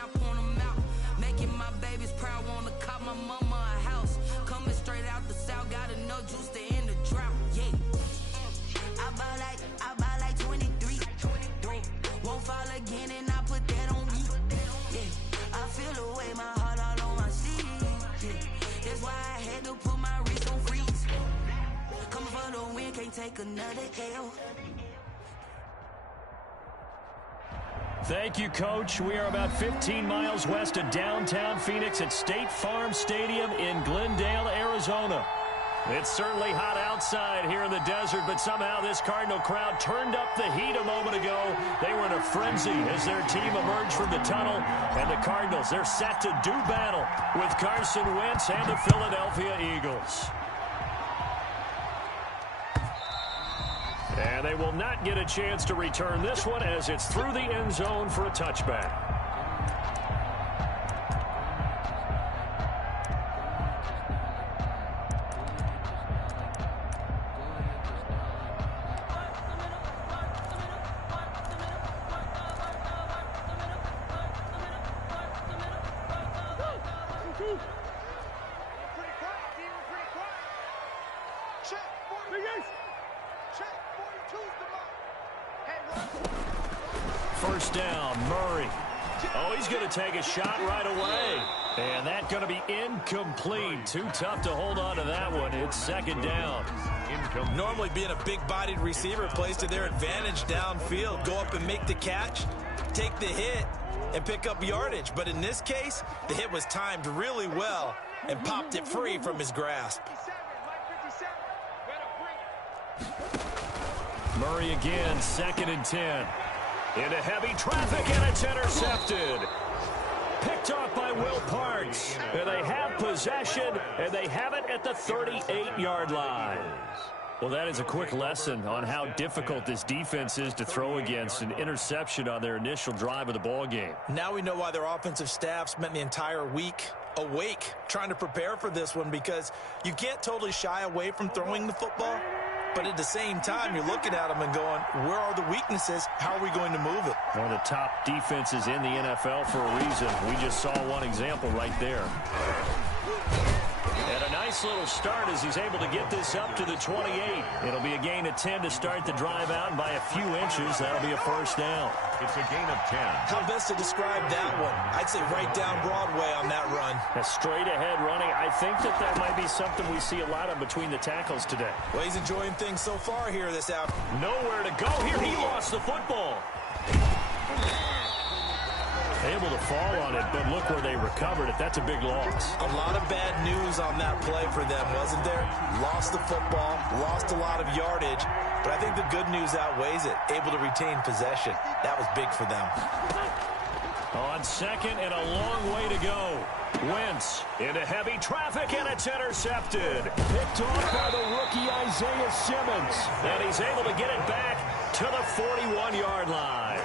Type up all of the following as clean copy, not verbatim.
now point them out. Making my babies proud, wanna call my mama a house. Coming straight out the south, got enough juice to end the drought. Yeah. I buy like 23. Won't fall again and I put that on me. Yeah. I feel the way, my heart all on my sleeve. Yeah. That's why I had to put my wrist on freeze. Coming for the win, can't take another L. Thank you, Coach. We are about 15 miles west of downtown Phoenix at State Farm Stadium in Glendale, Arizona. It's certainly hot outside here in the desert, but somehow this Cardinal crowd turned up the heat a moment ago. They were in a frenzy as their team emerged from the tunnel, and the Cardinals, they're set to do battle with Carson Wentz and the Philadelphia Eagles. And they will not get a chance to return this one as it's through the end zone for a touchback. First down, Murray. Oh, he's going to take a shot right away. And that's going to be incomplete. Too tough to hold on to that one. It's second down. Normally being a big-bodied receiver plays to their advantage downfield. Go up and make the catch, take the hit, and pick up yardage. But in this case, the hit was timed really well and popped it free from his grasp. Murray again, second and 10. Into heavy traffic, and it's intercepted. Picked off by Will Parks. And they have possession, and they have it at the 38-yard line. Well, that is a quick lesson on how difficult this defense is to throw against. An interception on their initial drive of the ball game. Now we know why their offensive staff spent the entire week awake trying to prepare for this one, because you can't totally shy away from throwing the football. But at the same time, you're looking at them and going, where are the weaknesses? How are we going to move it? One of the top defenses in the NFL for a reason. We just saw one example right there. And a nice little start as he's able to get this up to the 28. It'll be a gain of 10 to start the drive out, and by a few inches, that'll be a first down. It's a gain of 10. How best to describe that one? I'd say right down Broadway on that run. A straight-ahead running. I think that might be something we see a lot of between the tackles today. Well, he's enjoying things so far here this afternoon. Nowhere to go here. He lost the football. Able to fall on it, but look where they recovered it. That's a big loss. A lot of bad news on that play for them, wasn't there? Lost the football, lost a lot of yardage, but I think the good news outweighs it. Able to retain possession. That was big for them. On second and a long way to go. Wentz into heavy traffic, and it's intercepted. Picked off by the rookie Isaiah Simmons. And he's able to get it back to the 41-yard line.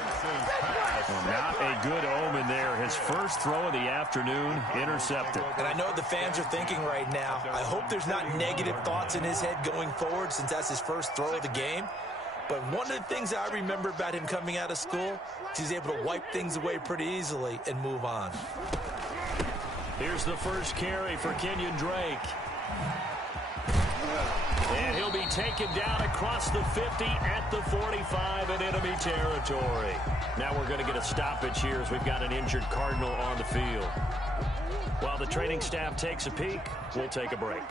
Well, not a good omen there. His first throw of the afternoon, intercepted. And I know what the fans are thinking right now. I hope there's not negative thoughts in his head going forward, since that's his first throw of the game. But one of the things I remember about him coming out of school is he's able to wipe things away pretty easily and move on. Here's the first carry for Kenyon Drake. And he'll be taken down across the 50 at the 45 in enemy territory. Now we're going to get a stoppage here as we've got an injured Cardinal on the field. While the training staff takes a peek, we'll take a break.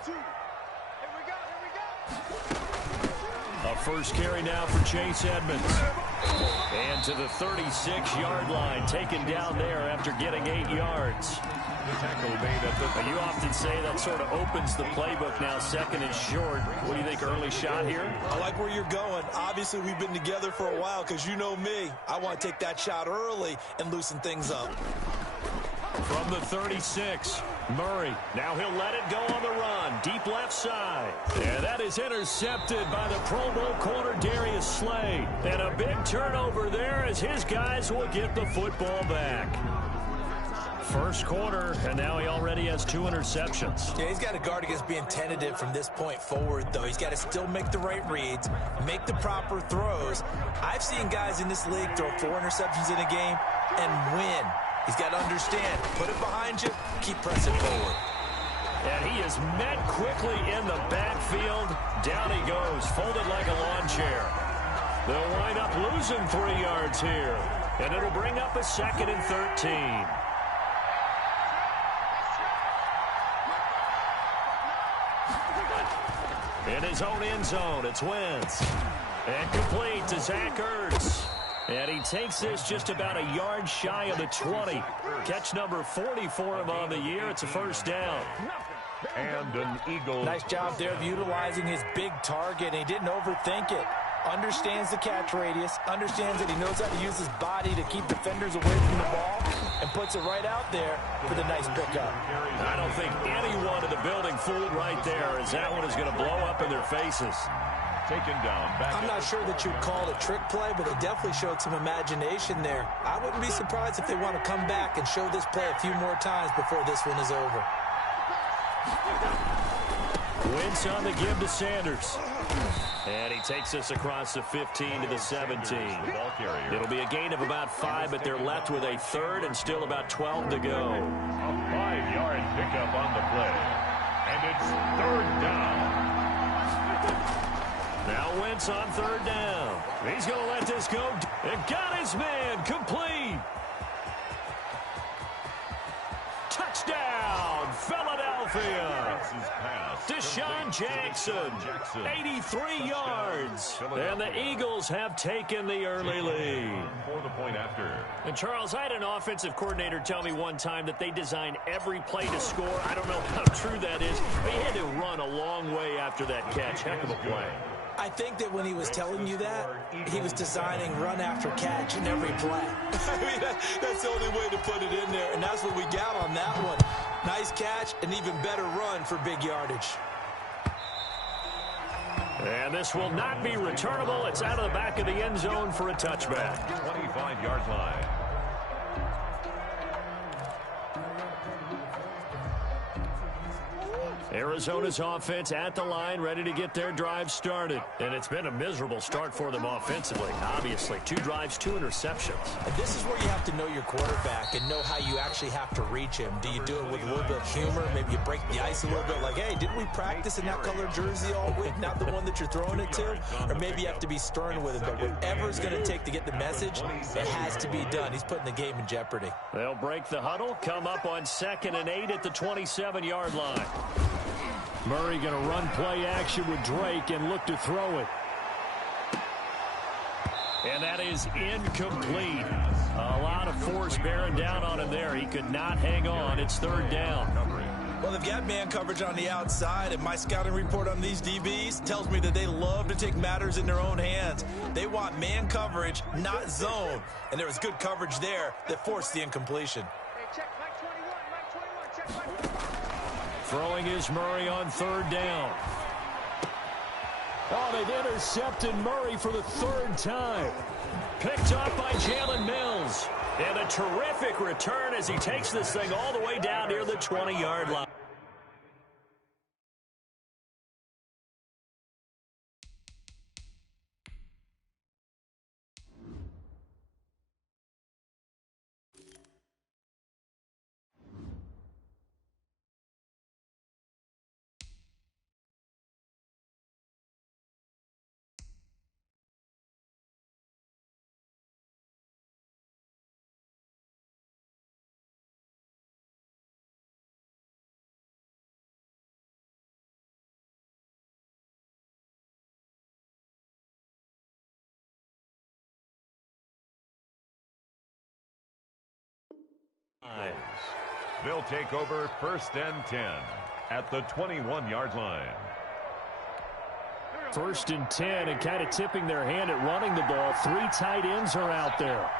A first carry now for Chase Edmonds. And to the 36-yard line, taken down there after getting 8 yards. The tackle made at the... You often say that sort of opens the playbook now, second and short. What do you think, early shot here? I like where you're going. Obviously, we've been together for a while, because you know me. I want to take that shot early and loosen things up. From the 36, Murray. Now he'll let it go on the run. Deep left side. And that is intercepted by the Pro Bowl corner, Darius Slay. And a big turnover there as his guys will get the football back. First quarter, and now he already has 2 interceptions. Yeah, he's got to guard against being tentative from this point forward, though. He's got to still make the right reads, make the proper throws. I've seen guys in this league throw 4 interceptions in a game and win. He's got to understand, put it behind you, keep pressing forward. And he is met quickly in the backfield. Down he goes, folded like a lawn chair. They'll wind up losing 3 yards here. And it'll bring up a 2nd and 13. In his own end zone, it's Wentz. And complete to Zach Ertz. And he takes this just about a yard shy of the 20. Catch number 40 for him on the year. It's a first down. And an Eagle. Nice job there of utilizing his big target. And he didn't overthink it. Understands the catch radius. Understands that he knows how to use his body to keep defenders away from the ball. And puts it right out there for the nice pickup. I don't think anyone in the building fooled right there, as that one is going to blow up in their faces. Taken down. I'm not sure that you'd call it a trick play, but they definitely showed some imagination there. I wouldn't be surprised if they want to come back and show this play a few more times before this one is over. Wentz on the give to Sanders. And he takes this across the 15 to the 17. It'll be a gain of about 5, but they're left with a 3rd and still about 12 to go. A 5-yard pickup on the play. And it's 3rd down. Now Wentz on 3rd down. He's going to let this go. And got his man complete. Touchdown, Philadelphia. Deshaun Jackson, 83 yards. And the Eagles have taken the early lead. For the point after. And Charles, I had an offensive coordinator tell me one time that they design every play to score. I don't know how true that is, but he had to run a long way after that catch. Heck of a play. I think that when he was telling you that, he was designing run after catch in every play. I mean, that's the only way to put it in there, and that's what we got on that one. Nice catch, and even better run for big yardage. And this will not be returnable. It's out of the back of the end zone for a touchback. 25-yard line. Arizona's offense at the line, ready to get their drive started. And it's been a miserable start for them offensively, obviously. 2 drives, 2 interceptions. And this is where you have to know your quarterback and know how you actually have to reach him. Do you do it with a little bit of humor? Maybe you break the ice a little bit like, hey, didn't we practice in that color jersey all week, not the one that you're throwing it to? Or maybe you have to be stern with him. But whatever it's going to take to get the message, it has to be done. He's putting the game in jeopardy. They'll break the huddle, come up on 2nd and 8 at the 27-yard line. Murray going to run play action with Drake and look to throw it. And that is incomplete. A lot of force bearing down on him there. He could not hang on. It's 3rd down. Well, they've got man coverage on the outside, and my scouting report on these DBs tells me that they love to take matters in their own hands. They want man coverage, not zone. And there was good coverage there that forced the incompletion. Throwing is Murray on 3rd down. Oh, they've intercepted Murray for the 3rd time. Picked up by Jalen Mills. And a terrific return as he takes this thing all the way down near the 20-yard line. They'll take over 1st and 10 at the 21-yard line. 1st and 10, and kind of tipping their hand at running the ball. 3 tight ends are out there.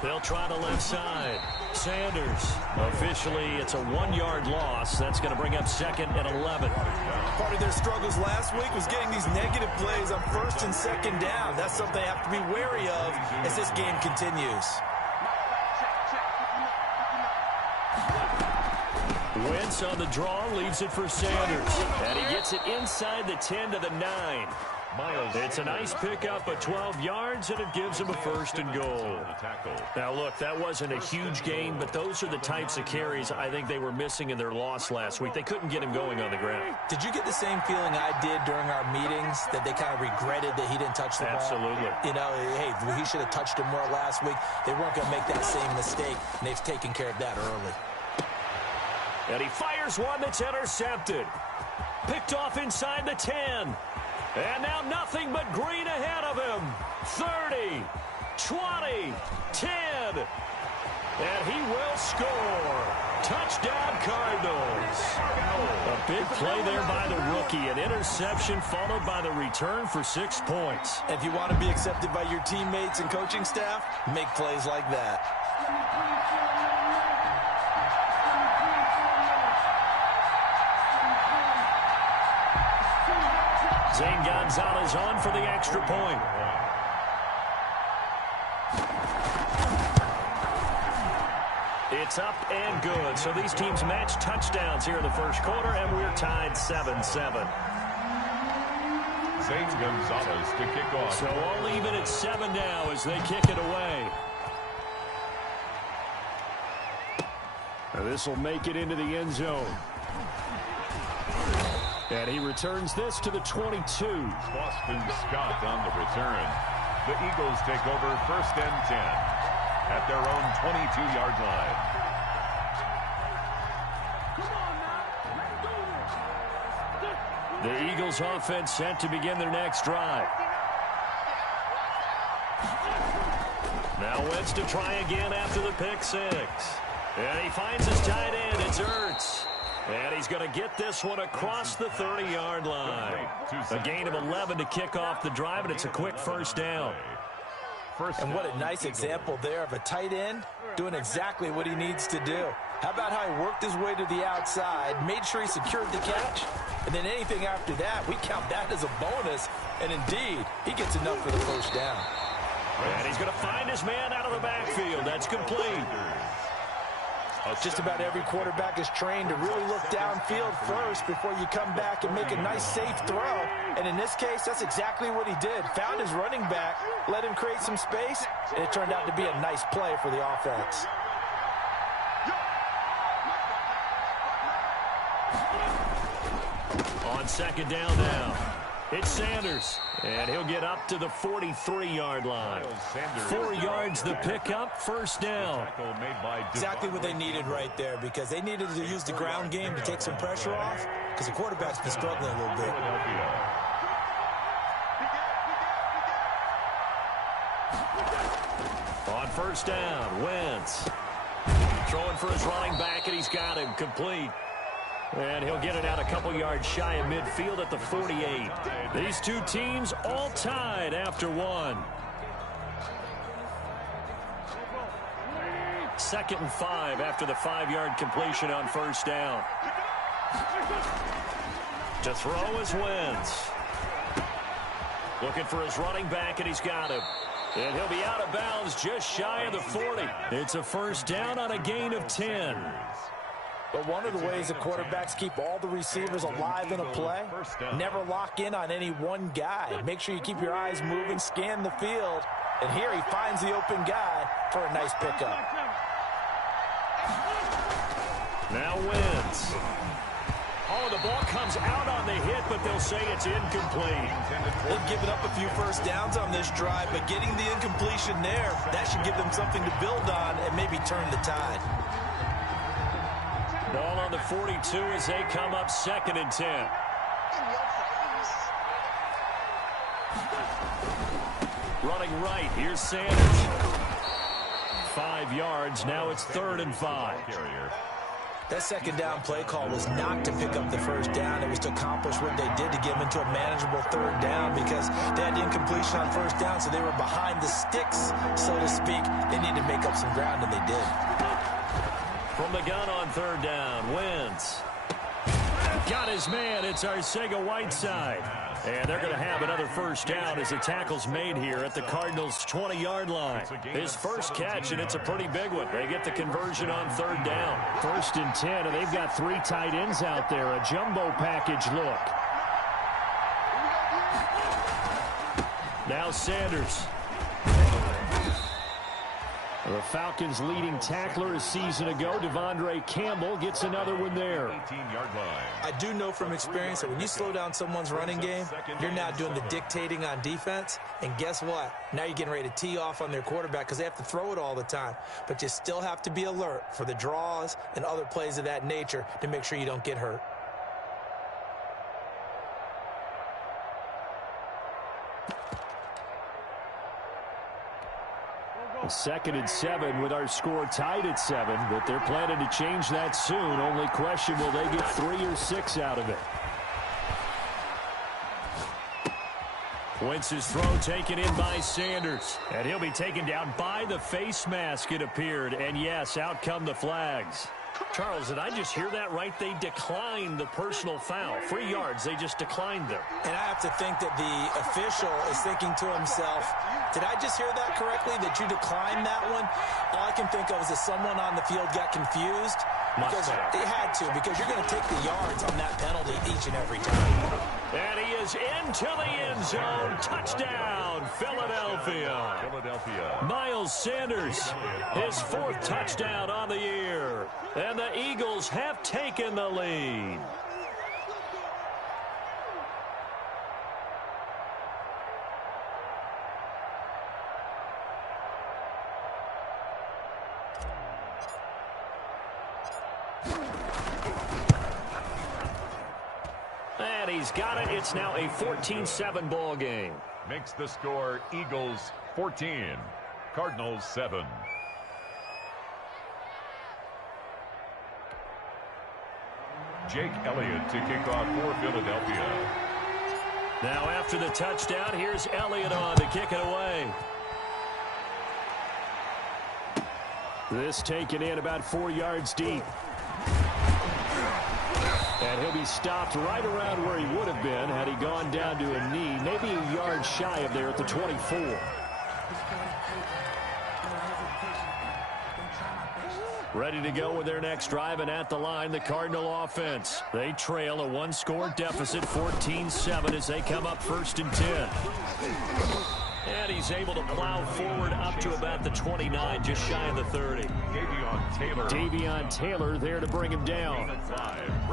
They'll try the left side. Sanders. Officially, it's a 1-yard loss. That's going to bring up 2nd and 11. Part of their struggles last week was getting these negative plays on 1st and 2nd down. That's something they have to be wary of as this game continues. Wentz on the draw, leaves it for Sanders. And he gets it inside the 10 to the 9. It's a nice pickup of 12 yards, and it gives him a 1st and goal. Now, look, that wasn't a huge gain, but those are the types of carries I think they were missing in their loss last week. They couldn't get him going on the ground. Did you get the same feeling I did during our meetings, that they kind of regretted that he didn't touch the ball? Absolutely. You know, hey, he should have touched him more last week. They weren't going to make that same mistake, and they've taken care of that early. And he fires one that's intercepted. Picked off inside the 10. And now nothing but green ahead of him. 30, 20, 10. And he will score. Touchdown, Cardinals. A big play there by the rookie. An interception followed by the return for 6 points. If you want to be accepted by your teammates and coaching staff, make plays like that. Zane Gonzalez on for the extra point. It's up and good. So these teams match touchdowns here in the first quarter, and we're tied 7-7. Zane Gonzalez to kick off. So all even at 7 now as they kick it away. This will make it into the end zone. And he returns this to the 22. Boston Scott on the return. The Eagles take over 1st and 10 at their own 22-yard line. The Eagles offense set to begin their next drive. Now Wentz to try again after the pick 6. And he finds his tight end. It's Ertz. And he's going to get this one across the 30-yard line. A gain of 11 to kick off the drive, and it's a quick 1st down. And what a nice example there of a tight end doing exactly what he needs to do. How about how he worked his way to the outside, made sure he secured the catch, and then anything after that, we count that as a bonus. And indeed, he gets enough for the 1st down. And he's going to find his man out of the backfield. That's complete. Just about every quarterback is trained to really look downfield first before you come back and make a nice, safe throw. And in this case, that's exactly what he did. Found his running back, let him create some space, and it turned out to be a nice play for the offense. On 2nd down now, it's Sanders. And he'll get up to the 43-yard line. 4 yards the pickup, 1st down. Exactly what they needed right there, because they needed to use the ground game to take some pressure off, because the quarterback's been struggling a little bit. On 1st down, Wentz. Throwing for his running back, and he's got him complete. And he'll get it out a couple yards shy of midfield at the 48. These two teams all tied after 1. 2nd and 5 after the 5-yard completion on 1st down. To throw is Wentz. Looking for his running back, and he's got him. And he'll be out of bounds just shy of the 40. It's a 1st down on a gain of 10. But one of the ways the quarterbacks keep all the receivers alive in a play, never lock in on any one guy. Make sure you keep your eyes moving, scan the field, and here he finds the open guy for a nice pickup. Now Wentz. Oh, the ball comes out on the hit, but they'll say it's incomplete. They've given up a few 1st downs on this drive, but getting the incompletion there, that should give them something to build on and maybe turn the tide. Ball on the 42 as they come up 2nd and 10. Running right, here's Sanders. 5 yards, now it's 3rd and 5. That 2nd down play call was not to pick up the 1st down. It was to accomplish what they did to get them into a manageable 3rd down, because they had the incompletion on 1st down, so they were behind the sticks, so to speak. They needed to make up some ground, and they did. From the gun on 3rd down, Wentz. Got his man, it's Arcega-Whiteside. And they're going to have another 1st down as the tackle's made here at the Cardinals' 20-yard line. His first catch, and it's a pretty big one. They get the conversion on 3rd down. 1st and 10, and they've got 3 tight ends out there. A jumbo package look. Now Sanders. The Falcons' leading tackler a season ago, Devondre Campbell, gets another one there. 18-yard line. I do know from experience that when you slow down someone's running game, you're now doing the dictating on defense. And guess what? Now you're getting ready to tee off on their quarterback because they have to throw it all the time. But you still have to be alert for the draws and other plays of that nature to make sure you don't get hurt. Second and 7 with our score tied at 7, but they're planning to change that soon. Only question, will they get 3 or 6 out of it? Wentz's throw taken in by Sanders, and he'll be taken down by the face mask, it appeared. And yes, out come the flags. Charles, did I just hear that right? They declined the personal foul. 3 yards, they just declined them. And I have to think that the official is thinking to himself, did I just hear that correctly, that you declined that one? All I can think of is that someone on the field got confused. Because they had to, because you're going to take the yards on that penalty each and every time. And he is into the end zone. Touchdown, Philadelphia. Miles Sanders, his 4th touchdown on the year. And the Eagles have taken the lead. And he's got it. It's now a 14-7 ball game. Makes the score Eagles 14, Cardinals 7. Jake Elliott to kick off for Philadelphia. Now after the touchdown, here's Elliott on to kick it away. This taken in about 4 yards deep. And he'll be stopped right around where he would have been had he gone down to a knee, maybe a yard shy of there at the 24. Ready to go with their next drive, and at the line, the Cardinal offense. They trail a 1-score deficit, 14-7, as they come up 1st and 10. And he's able to plow forward up to about the 29, just shy of the 30. Davion Taylor there to bring him down.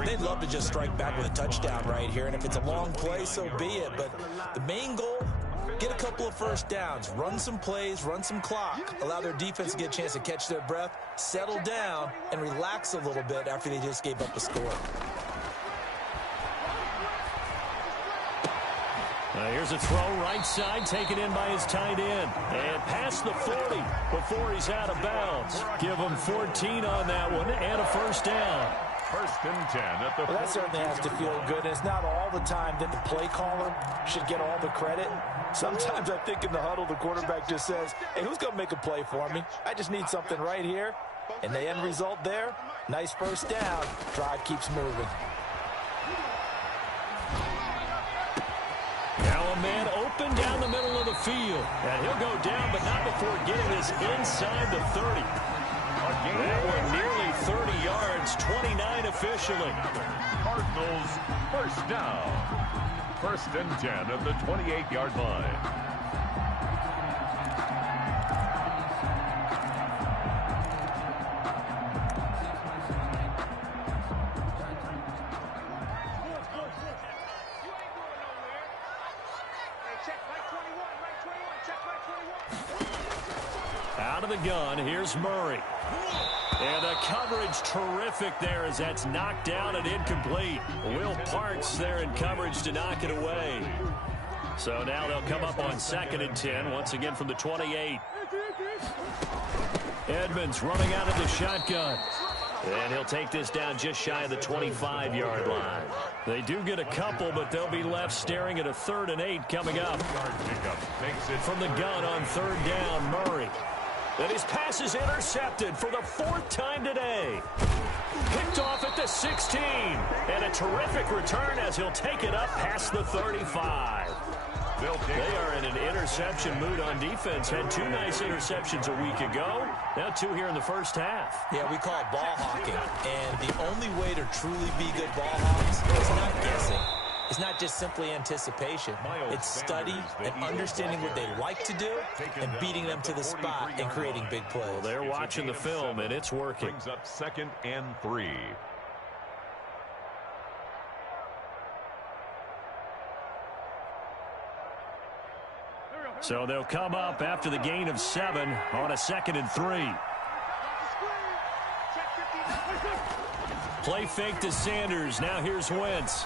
They'd love to just strike back with a touchdown right here, and if it's a long play, so be it. But the main goal, get a couple of first downs, run some plays, run some clock, allow their defense to get a chance to catch their breath, settle down, and relax a little bit after they just gave up a score. Here's a throw right side, taken in by his tight end. And past the 40 before he's out of bounds. Give him 14 on that one and a 1st down. 1st and 10 at the Well, that certainly has to feel good. It's not all the time that the play caller should get all the credit. Sometimes I think in the huddle, the quarterback just says, hey, who's going to make a play for me? I just need something right here. And the end result there, nice 1st down. Drive keeps moving. Now a man open down the middle of the field. And he'll go down, but not before getting this inside the 30. That one nearly 30 yards, 29 officially. Cardinals 1st down. 1st and 10 at the 28-yard line. Out of the gun, here's Murray. And the coverage terrific there as that's knocked down and incomplete. Will Parks there in coverage to knock it away. So now they'll come up on 2nd and 10, once again from the 28. Edmonds running out of the shotgun. And he'll take this down just shy of the 25-yard line. They do get a couple, but they'll be left staring at a 3rd and 8 coming up. From the gun on 3rd down, Murray. And his pass is intercepted for the 4th time today. Picked off at the 16. And a terrific return as he'll take it up past the 35. They are in an interception mood on defense. Had 2 nice interceptions a week ago. Now 2 here in the 1st half. Yeah, we call it ball hawking. And the only way to truly be good ball hawks is not guessing. is not just simply anticipation. It's study and understanding what they like to do and beating them to the spot and creating big plays. Well, they're watching the film, and it's working. Brings up 2nd and 3. So they'll come up after the gain of 7 on a 2nd and 3. Play fake to Sanders. Now here's Wentz.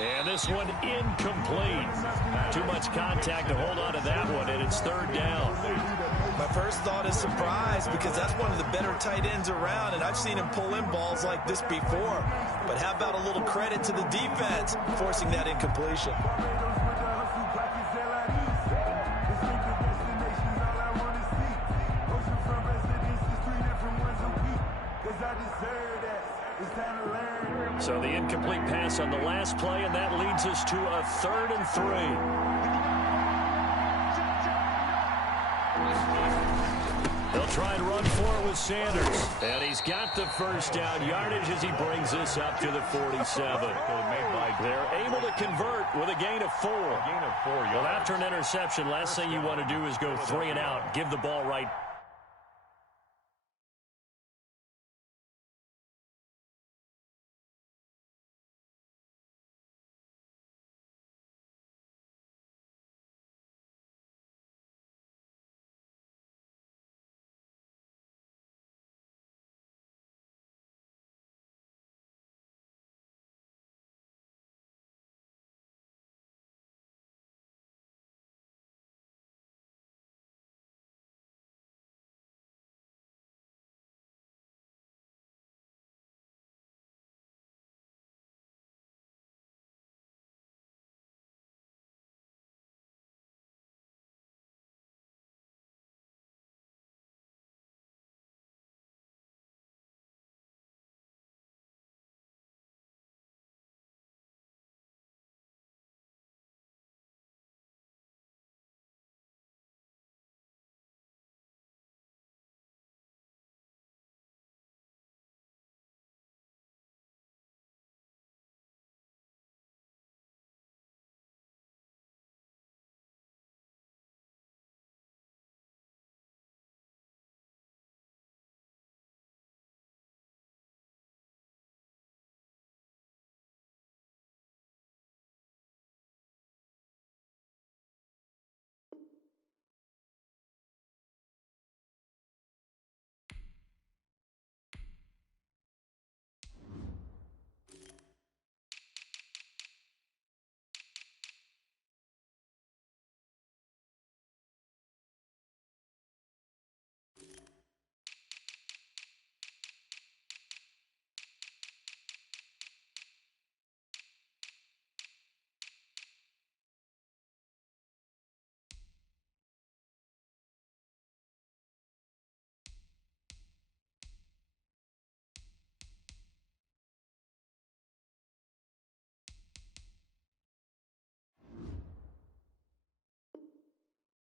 And this one incomplete. Too much contact to hold on to that one, and it's 3rd down. My first thought is surprise, because that's one of the better tight ends around, and I've seen him pull in balls like this before. But how about a little credit to the defense forcing that incompletion? So the incomplete pass on the last play, and that leads us to a 3rd and 3. They'll try and run for it with Sanders. And he's got the first down yardage as he brings this up to the 47. They're able to convert with a gain of 4. Well, after an interception, last thing you want to do is go 3 and out. Give the ball right.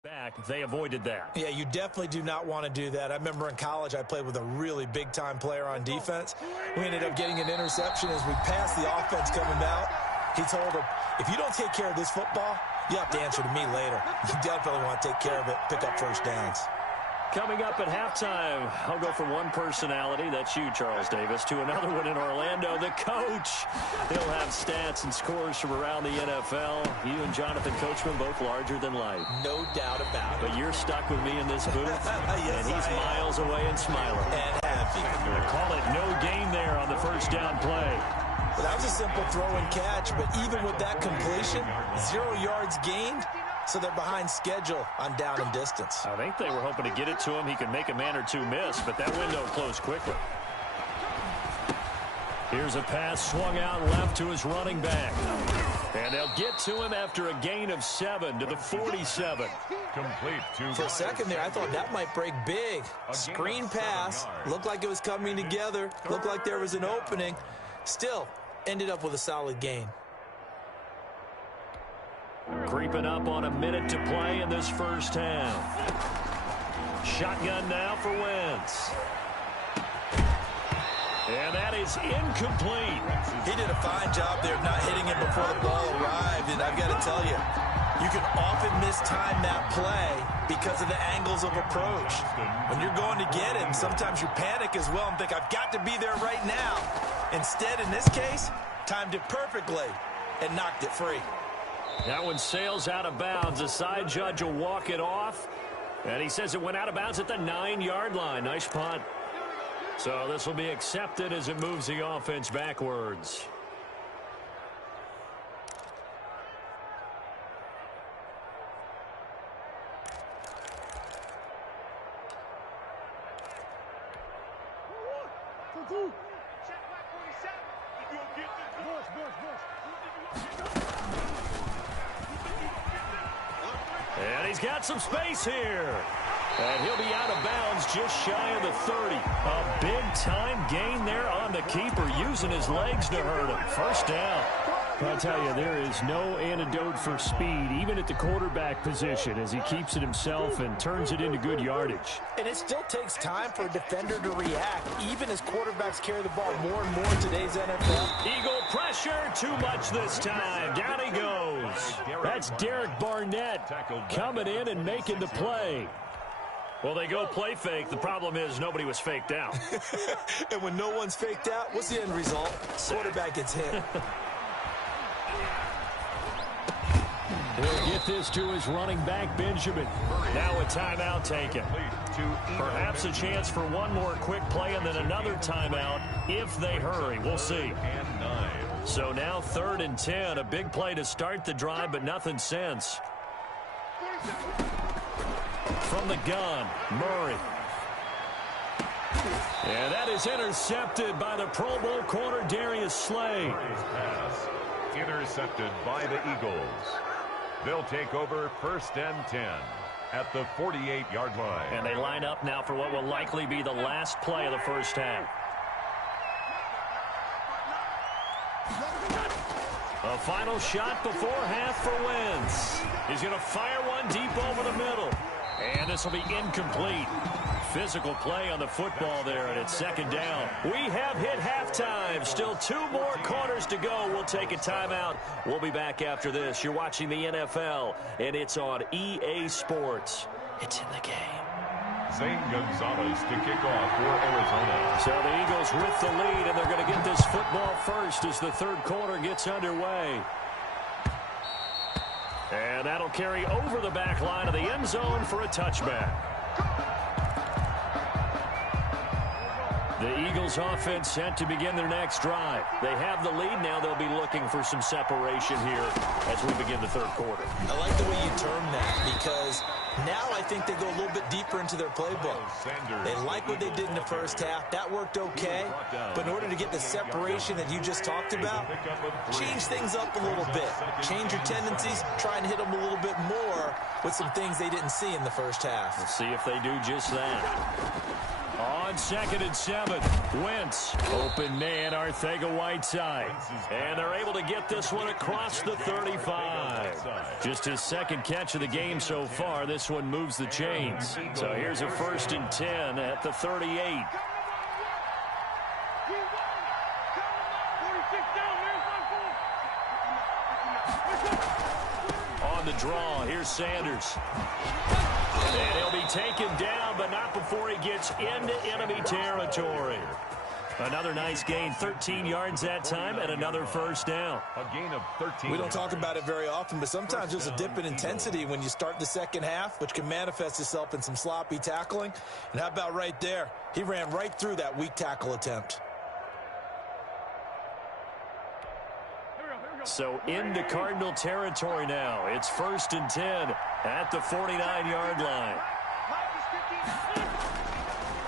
Back, they avoided that. Yeah, you definitely do not want to do that. I remember in college I played with a really big-time player on defense. We ended up getting an interception as we passed the offense coming out. He told him, if you don't take care of this football, you have to answer to me later. You definitely want to take care of it, pick up first downs. Coming up at halftime, I'll go from one personality, that's you, Charles Davis, to another one in Orlando, the coach. He'll have stats and scores from around the NFL. You and Jonathan Coachman, both larger than life. No doubt about it. But you're stuck with me in this booth, yes, and he's miles away and smiling. And happy. Call it no gain there on the first down play. Well, that was a simple throw and catch, but even with that completion, 0 yards gained. So they're behind schedule on down and distance. I think they were hoping to get it to him. He could make a man or two miss, but that window closed quickly. Here's a pass swung out left to his running back. And they'll get to him after a gain of 7 to the 47. Complete. For a second there, I thought that might break big. Screen pass. Looked like it was coming together. Looked like there was an opening. Still, ended up with a solid gain. Creeping up on a minute to play in this first half. Shotgun now for Wentz. And that is incomplete. He did a fine job there of not hitting him before the ball arrived. And I've got to tell you, you can often mistime that play because of the angles of approach. When you're going to get him, sometimes you panic as well and think, I've got to be there right now. Instead, in this case, timed it perfectly and knocked it free. That one sails out of bounds. The side judge will walk it off. And he says it went out of bounds at the 9-yard line. Nice punt. So this will be accepted as it moves the offense backwards. And he's got some space here. And he'll be out of bounds just shy of the 30. A big-time gain there on the keeper, using his legs to hurt him. First down. I'll tell you, there is no antidote for speed, even at the quarterback position, as he keeps it himself and turns it into good yardage. And it still takes time for a defender to react, even as quarterbacks carry the ball more and more in today's NFL. Eagle pressure, too much this time. Down he goes. That's Derek Barnett coming in and making the play. Well, they go play fake. The problem is nobody was faked out. And when no one's faked out, what's the end result? Quarterback gets hit. He'll get this to his running back, Benjamin. Now a timeout taken. Perhaps a chance for one more quick play and then another timeout if they hurry. We'll see. So now 3rd and 10. A big play to start the drive, but nothing since. From the gun, Murray. And that is intercepted by the Pro Bowl corner, Darius Slay. Pass intercepted by the Eagles. They'll take over 1st and 10 at the 48-yard line. And they line up now for what will likely be the last play of the first half. A final shot before half for Wentz. He's going to fire one deep over the middle. And this will be incomplete. Physical play on the football there, and it's 2nd down. We have hit halftime. Still 2 more quarters to go. We'll take a timeout. We'll be back after this. You're watching the NFL, and it's on EA Sports. It's in the game. Zane Gonzalez to kick off for Arizona. So the Eagles with the lead, and they're going to get this football first as the 3rd quarter gets underway. And that'll carry over the back line of the end zone for a touchback. The Eagles offense set to begin their next drive. They have the lead now. They'll be looking for some separation here as we begin the 3rd quarter. I like the way you term that, because now I think they go a little bit deeper into their playbook. They like what they did in the first half. That worked okay. But in order to get the separation that you just talked about, change things up a little bit. Change your tendencies. Try and hit them a little bit more with some things they didn't see in the first half. We'll see if they do just that. On 2nd and 7, Wentz. Open man, Arcega-Whiteside. And they're able to get this one across the 35. Just his 2nd catch of the game so far. This one moves the chains. So here's a 1st and 10 at the 38. On the draw, here's Sanders. And he'll be taken down, but not before he gets into enemy territory. Another nice gain, 13 yards that time, and another 1st down. A gain of 13. We don't talk about it very often, but sometimes there's a dip in intensity when you start the 2nd half, which can manifest itself in some sloppy tackling. And how about right there? He ran right through that weak tackle attempt. So into Cardinal territory now. It's 1st and 10 at the 49-yard line.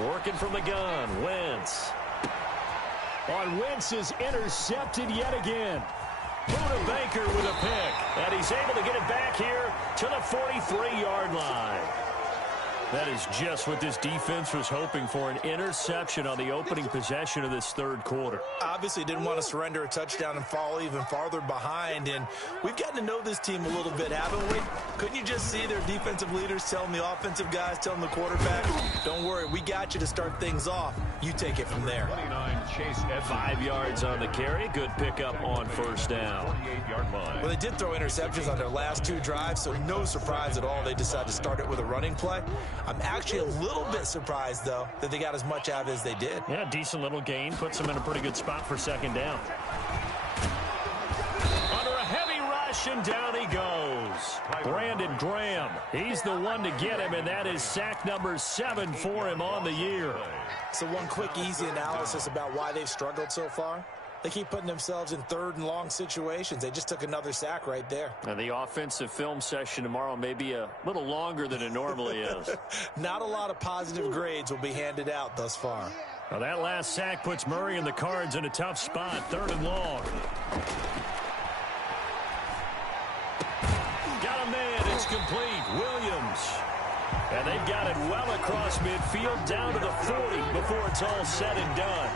Working from the gun, Wentz. On Wentz is intercepted yet again. Buda Baker with a pick. And he's able to get it back here to the 43-yard line. That is just what this defense was hoping for, an interception on the opening possession of this 3rd quarter. Obviously didn't want to surrender a touchdown and fall even farther behind, and we've gotten to know this team a little bit, haven't we? Couldn't you just see their defensive leaders telling the offensive guys, telling the quarterback, don't worry, we got you to start things off. You take it from there. 29 Chase Edmonds. 5 yards on the carry. Good pickup on first down. 48-yard line. Well, they did throw interceptions on their last 2 drives, so no surprise at all they decided to start it with a running play. I'm actually a little bit surprised, though, that they got as much out of it as they did. Yeah, decent little gain. Puts them in a pretty good spot for second down. Under a heavy rush, and down he goes. Brandon Graham. He's the one to get him, and that is sack number 7 for him on the year. So one quick, easy analysis about why they've struggled so far. They keep putting themselves in 3rd and long situations. They just took another sack right there. And the offensive film session tomorrow may be a little longer than it normally is. Not a lot of positive grades will be handed out thus far. Now that last sack puts Murray and the Cards in a tough spot. 3rd and long. Got a man. It's complete. Williams. And they've got it well across midfield down to the 40 before it's all said and done.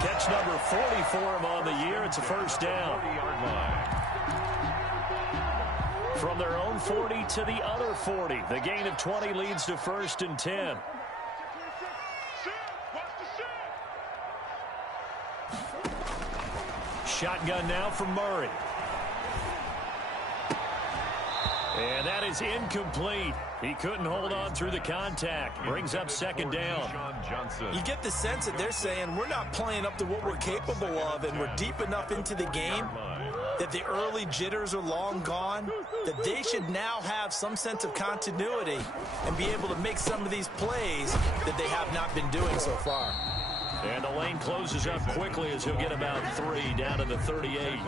Catch number 40 for him on the year. It's a first down. 40-yard line. From their own 40 to the other 40. The gain of 20 leads to 1st and 10. Shotgun now from Murray. And that is incomplete. He couldn't hold on through the contact. Brings up second down. You get the sense that they're saying we're not playing up to what we're capable of, and we're deep enough into the game that the early jitters are long gone, that they should now have some sense of continuity and be able to make some of these plays that they have not been doing so far. And the lane closes up quickly as he'll get about 3 down to the 38.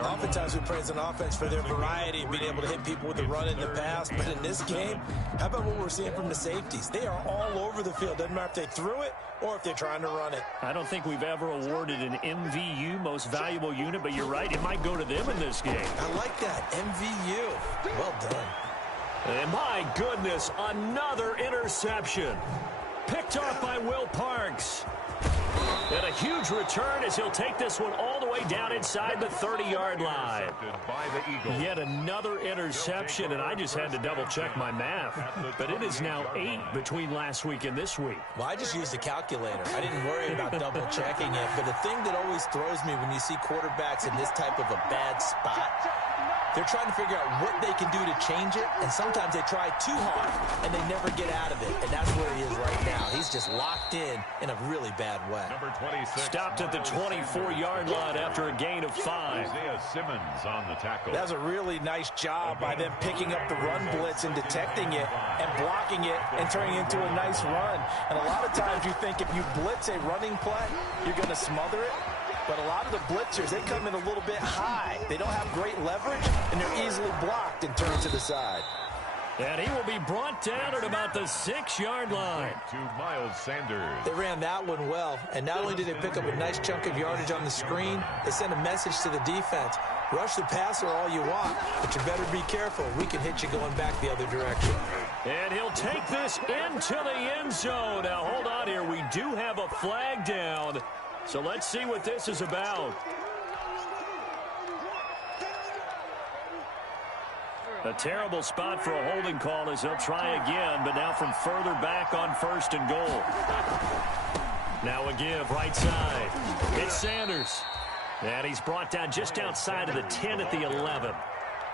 Oftentimes we praise an offense for their variety of being able to hit people with the run and the pass. But in this game, how about what we're seeing from the safeties? They are all over the field. Doesn't matter if they threw it or if they're trying to run it. I don't think we've ever awarded an MVU, most valuable unit, but you're right, it might go to them in this game. I like that, MVU. Well done. And my goodness, another interception. Picked off by Will Parks. And a huge return as he'll take this one all the way down inside the 30-yard line. Yet another interception, and I just had to double-check my math. But it is now 8 between last week and this week. Well, I just used a calculator. I didn't worry about double-checking it. But the thing that always throws me when you see quarterbacks in this type of a bad spot, they're trying to figure out what they can do to change it, and sometimes they try too hard, and they never get out of it. And that's where he is right now. He's just locked in a really bad way. Number 26. Stopped at the 24-yard line after a gain of 5. Isaiah Simmons on the tackle. That was a really nice job by them picking up the run blitz and detecting it and blocking it and turning it into a nice run. And a lot of times you think if you blitz a running play, you're going to smother it. But a lot of the blitzers, they come in a little bit high. They don't have great leverage, and they're easily blocked and turned to the side. And he will be brought down at about the 6-yard line. To Miles Sanders. They ran that one well, and not only did they pick up a nice chunk of yardage on the screen, they sent a message to the defense. Rush the passer all you want, but you better be careful. We can hit you going back the other direction. And he'll take this into the end zone. Now, hold on here. We do have a flag down. So let's see what this is about. A terrible spot for a holding call as they'll try again, but now from further back on 1st and goal. Now a give right side. It's Sanders. And he's brought down just outside of the 10 at the 11.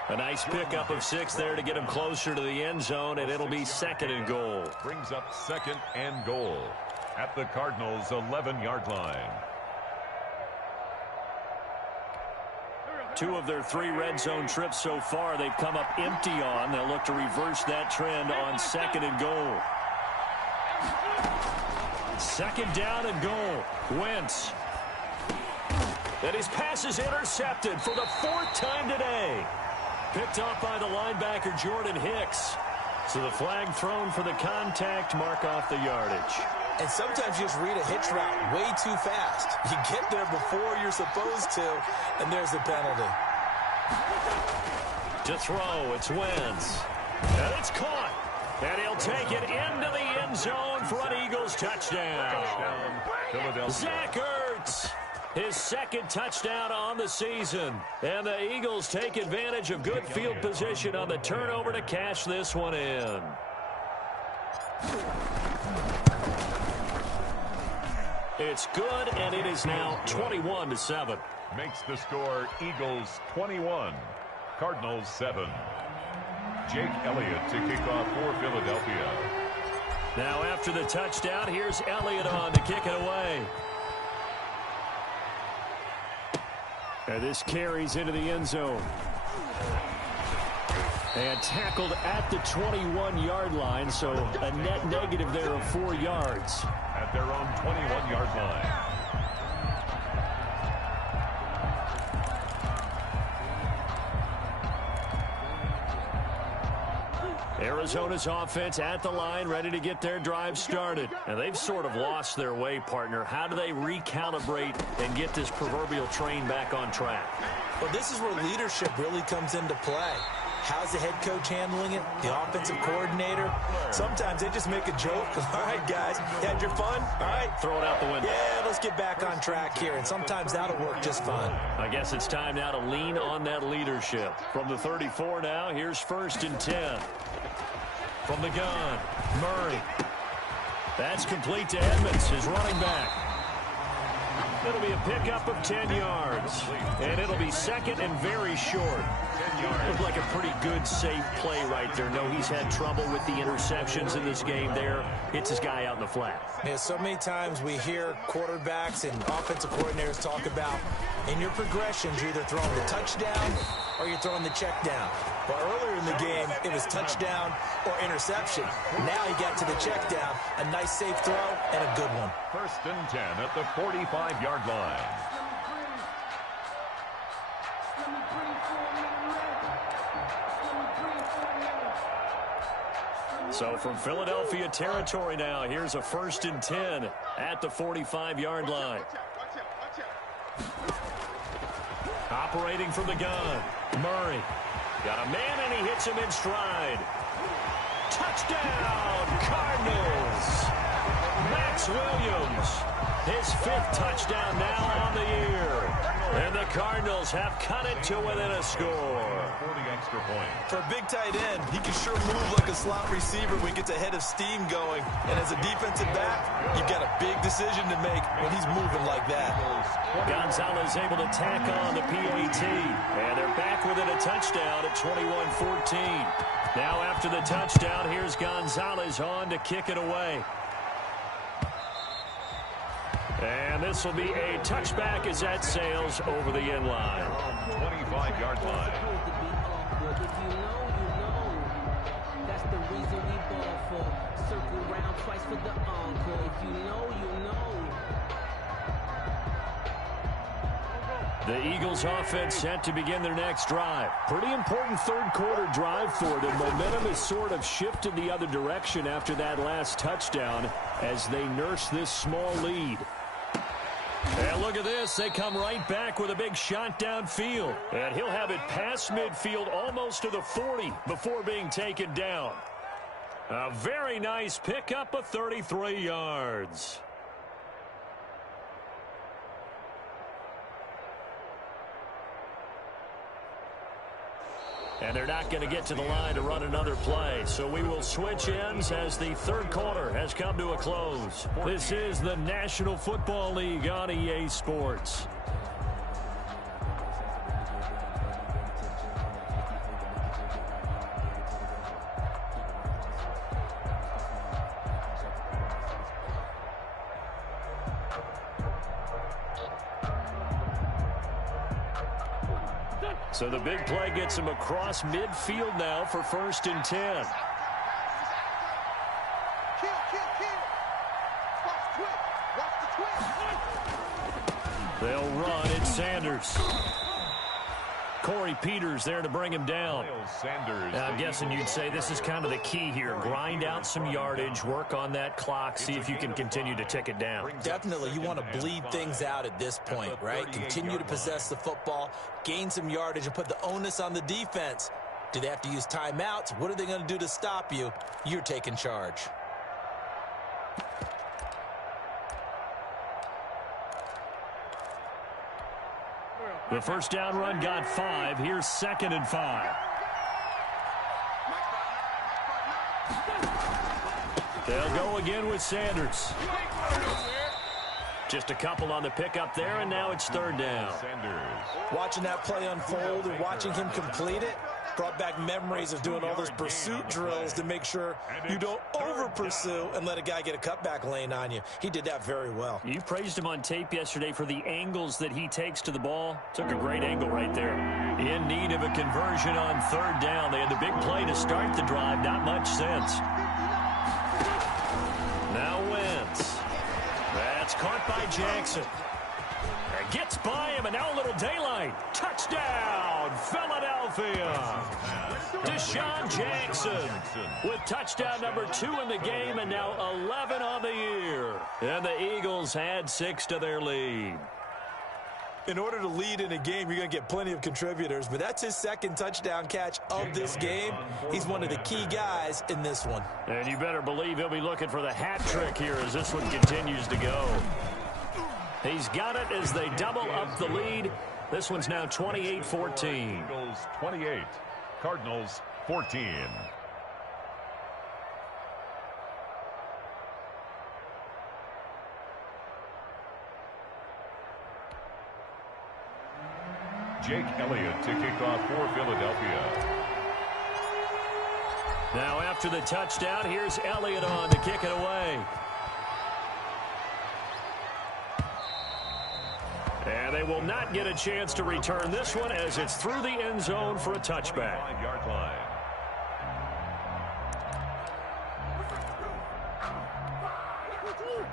A nice pickup of 6 there to get him closer to the end zone, and it'll be 2nd and goal. Brings up 2nd and goal at the Cardinals' 11-yard line. 2 of their 3 red zone trips so far, they've come up empty on. They'll look to reverse that trend on 2nd and goal. 2nd down and goal. Wentz. And his pass is intercepted for the 4th time today. Picked off by the linebacker, Jordan Hicks. So the flag thrown for the contact, mark off the yardage. And sometimes you just read a hitch route way too fast. You get there before you're supposed to, and there's the penalty. To throw, it's Wentz. And it's caught. And he'll take it into the end zone for an Eagles touchdown. Zach Ertz, his 2nd touchdown on the season. And the Eagles take advantage of good field position on the turnover to cash this one in. It's good, and it is now 21-7. Makes the score Eagles 21, Cardinals 7. Jake Elliott to kick off for Philadelphia. Now after the touchdown, here's Elliott on to kick it away. And this carries into the end zone. And tackled at the 21-yard line, so a net negative there of 4 yards. At their own 21-yard line. Arizona's offense at the line, ready to get their drive started. And they've sort of lost their way, partner. How do they recalibrate and get this proverbial train back on track? Well, this is where leadership really comes into play. How's the head coach handling it? The offensive coordinator? Sometimes they just make a joke. All right, guys, you had your fun? All right. Throw it out the window. Yeah, let's get back on track here. And sometimes that'll work just fine. I guess it's time now to lean on that leadership. From the 34 now, here's 1st and 10. From the gun, Murray. That's complete to Edmonds, his running back. It'll be a pickup of 10 yards. And it'll be second and very short. Looked like a pretty good, safe play right there. No, he's had trouble with the interceptions in this game there. Hits his guy out in the flat. Yeah, so many times we hear quarterbacks and offensive coordinators talk about in your progressions, you're either throwing the touchdown or you're throwing the check down. But earlier in the game, it was touchdown or interception. Now he got to the check down. A nice safe throw and a good one. 1st and 10 at the 45-yard line. So from Philadelphia territory now, here's a 1st and 10 at the 45-yard line. Operating from the gun, Murray. Got a man, and he hits him in stride. Touchdown, Cardinals. Max Williams, his 5th touchdown now on the year. And the Cardinals have cut it to within a score. 40 extra points. For a big tight end, he can sure move like a slot receiver when he gets a head of steam going. And as a defensive back, you've got a big decision to make when he's moving like that. Gonzalez able to tack on the PAT. And they're back within a touchdown at 21-14. Now after the touchdown, here's Gonzalez on to kick it away. And this will be a touchback as that sails over the end line. 25-yard line. If you know, you know. That's the reason we ball for. Circle round twice for the encore. If you know, you know. The Eagles offense set to begin their next drive. Pretty important third quarter drive for them. Momentum has sort of shifted the other direction after that last touchdown as they nurse this small lead. And look at this. They come right back with a big shot downfield. And he'll have it past midfield almost to the 40 before being taken down. A very nice pickup of 33 yards. And they're not going to get to the line to run another play. So we will switch ends as the third quarter has come to a close. This is the National Football League on EA Sports. So the big play gets him across midfield now for 1st and 10. They'll run. It's Sanders. Corey Peters there to bring him down. Now, I'm guessing you'd say this is kind of the key here. Grind out some yardage, work on that clock, see if you can continue to tick it down. Definitely, you want to bleed things out at this point, right? Continue to possess the football, gain some yardage, and put the onus on the defense. Do they have to use timeouts? What are they going to do to stop you? You're taking charge. The first down run got 5. Here's 2nd and 5. They'll go again with Sanders. Just a couple on the pickup there, and now it's third down. Watching that play unfold and watching him complete it brought back memories of doing all those pursuit drills to make sure you don't over-pursue and let a guy get a cutback lane on you. He did that very well. You praised him on tape yesterday for the angles that he takes to the ball. Took a great angle right there. In need of a conversion on third down. They had the big play to start the drive. Not much sense. Now Wentz. That's caught by Jackson. And gets by him, and now a little daylight. Touchdown, Philadelphia. Deshaun Jackson with touchdown number 2 in the game, and now 11 on the year. And the Eagles add 6 to their lead. In order to lead in a game, you're going to get plenty of contributors, but that's his second touchdown catch of this game. He's one of the key guys in this one. And you better believe he'll be looking for the hat trick here as this one continues to go. He's got it as they double up the lead. This one's now 28-14. Eagles 28, Cardinals 14. Jake Elliott to kick off for Philadelphia. Now after the touchdown, here's Elliott on to kick it away. And they will not get a chance to return this one as it's through the end zone for a touchback. 5-yard line.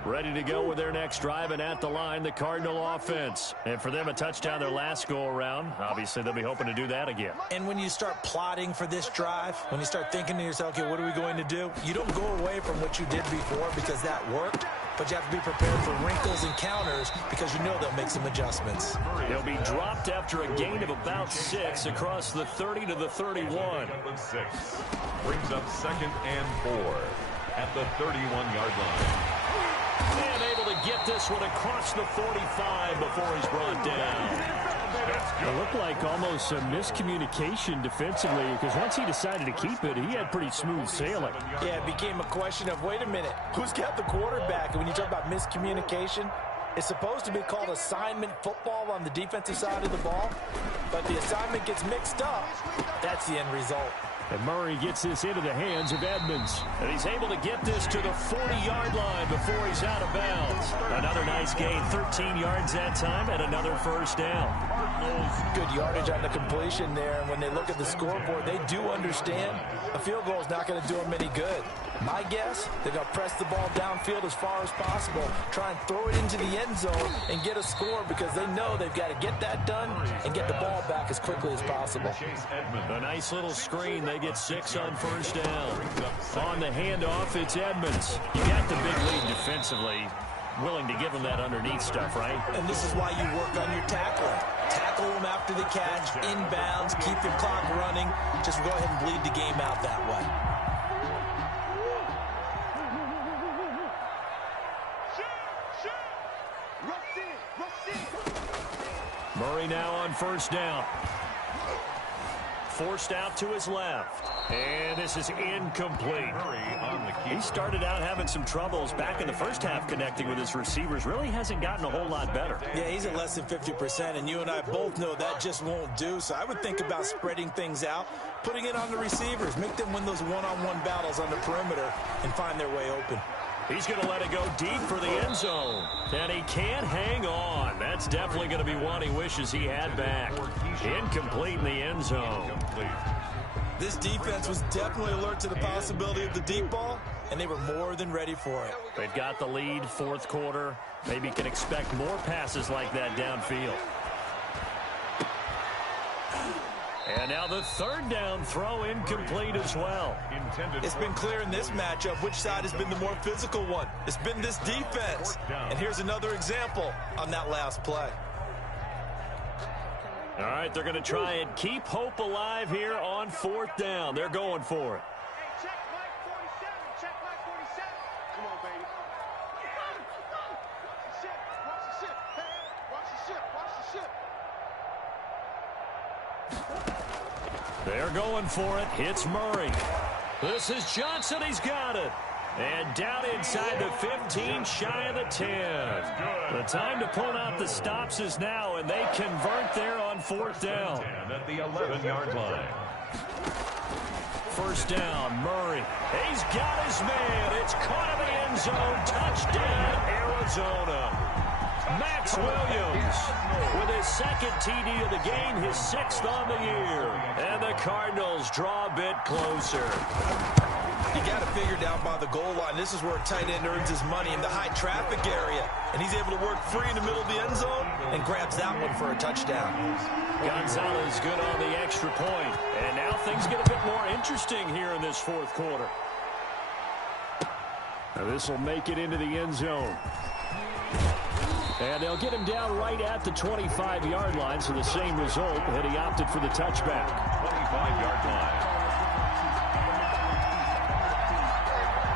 Ready to go with their next drive, and at the line, the Cardinal offense. And for them, a touchdown their last go-around. Obviously, they'll be hoping to do that again. And when you start plotting for this drive, when you start thinking to yourself, okay, what are we going to do? You don't go away from what you did before because that worked, but you have to be prepared for wrinkles and counters because you know they'll make some adjustments. They'll be dropped after a gain of about 6 across the 30 to the 31. 6 brings up 2nd and 4 at the 31-yard line. And able to get this one across the 45 before he's brought down. It looked like almost a miscommunication defensively because once he decided to keep it, he had pretty smooth sailing. Yeah, it became a question of, wait a minute, who's got the quarterback? And when you talk about miscommunication, it's supposed to be called assignment football on the defensive side of the ball, but the assignment gets mixed up. That's the end result. And Murray gets this into the hands of Edmonds. And he's able to get this to the 40-yard line before he's out of bounds. Another nice gain, 13 yards that time, and another first down. Good yardage on the completion there. And when they look at the scoreboard, they do understand a field goal is not going to do them any good. My guess, they're going to press the ball downfield as far as possible, try and throw it into the end zone and get a score because they know they've got to get that done and get the ball back as quickly as possible. A nice little screen. They get 6 on first down. On the handoff, it's Edmonds. You got the big lead defensively. Willing to give him that underneath stuff, right? And this is why you work on your tackling. Tackle them after the catch, inbounds, keep your clock running. Just go ahead and bleed the game out that way. Murray now on first down. Forced out to his left. And this is incomplete. He started out having some troubles back in the first half connecting with his receivers. Really hasn't gotten a whole lot better. Yeah, he's at less than 50%, and you and I both know that just won't do. So I would think about spreading things out, putting it on the receivers, make them win those one-on-one battles on the perimeter and find their way open. He's going to let it go deep for the end zone. And he can't hang on. That's definitely going to be one he wishes he had back. Incomplete in the end zone. This defense was definitely alert to the possibility of the deep ball, and they were more than ready for it. They've got the lead, fourth quarter. Maybe can expect more passes like that downfield. And now the third down throw incomplete as well. It's been clear in this matchup which side has been the more physical one. It's been this defense. And here's another example on that last play. All right, they're going to try and keep hope alive here on fourth down. They're going for it. Check line 47. Check line 47. Come on, baby. Watch the ship. Watch the ship. Hey, watch the ship. Watch the ship. They're going for it. Hits Murray. This is Johnson. He's got it. And down inside the 15, shy of the 10. The time to pull out the stops is now, and they convert there on 4th down. At the 11-yard line. First down, Murray. He's got his man. It's caught in the end zone. Touchdown, Arizona. Max Williams with his second TD of the game, his 6th on the year. And the Cardinals draw a bit closer. You got to figure down by the goal line. This is where a tight end earns his money in the high traffic area. And he's able to work free in the middle of the end zone and grabs that one for a touchdown. Gonzalez good on the extra point. And now things get a bit more interesting here in this 4th quarter. Now this will make it into the end zone. And they'll get him down right at the 25-yard line, so the same result, and he opted for the touchback. 25-yard line.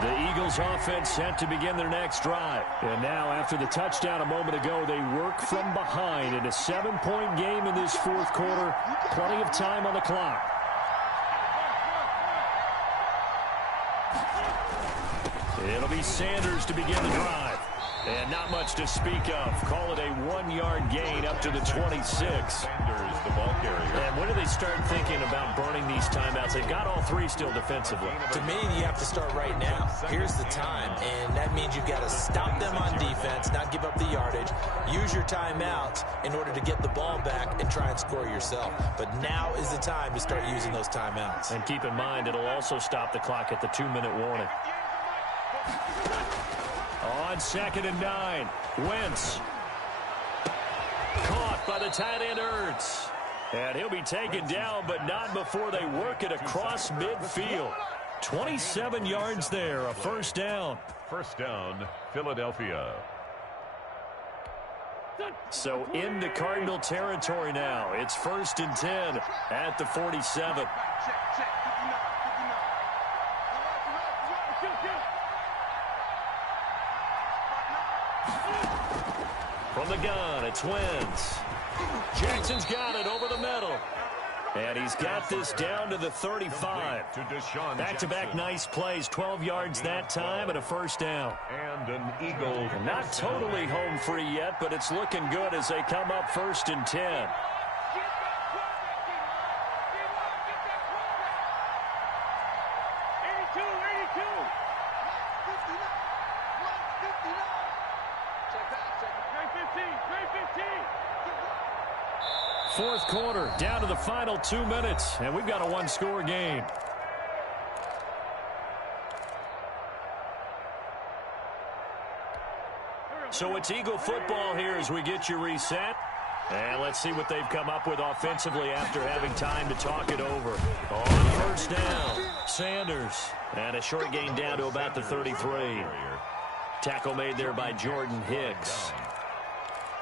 The Eagles offense set to begin their next drive. And now, after the touchdown a moment ago, they work from behind in a 7-point game in this 4th quarter. Plenty of time on the clock. It'll be Sanders to begin the drive. And not much to speak of. Call it a 1-yard gain up to the 26. Sanders, the ball carrier. And when do they start thinking about burning these timeouts? They've got all 3 still defensively. To me, you have to start right now. Here's the time, and that means you've got to stop them on defense, not give up the yardage, use your timeouts in order to get the ball back and try and score yourself. But now is the time to start using those timeouts. And keep in mind, it'll also stop the clock at the 2-minute warning. On 2nd and 9, Wentz. Caught by the tight end Ertz. And he'll be taken down, but not before they work it across midfield. 27 yards there, a first down. First down, Philadelphia. So into Cardinal territory now. It's 1st and 10 at the 47. From the gun, it's Wentz. Jackson's got it over the middle. And he's got this down to the 35. Back-to-back nice plays, 12 yards that time and a first down. And an Eagle. Not totally home free yet, but it's looking good as they come up 1st and 10. Fourth quarter, down to the final 2 minutes, and we've got a 1-score game. So it's Eagle football here as we get you reset. And let's see what they've come up with offensively after having time to talk it over. On first down, Sanders. And a short gain down to about the 33. Tackle made there by Jordan Hicks.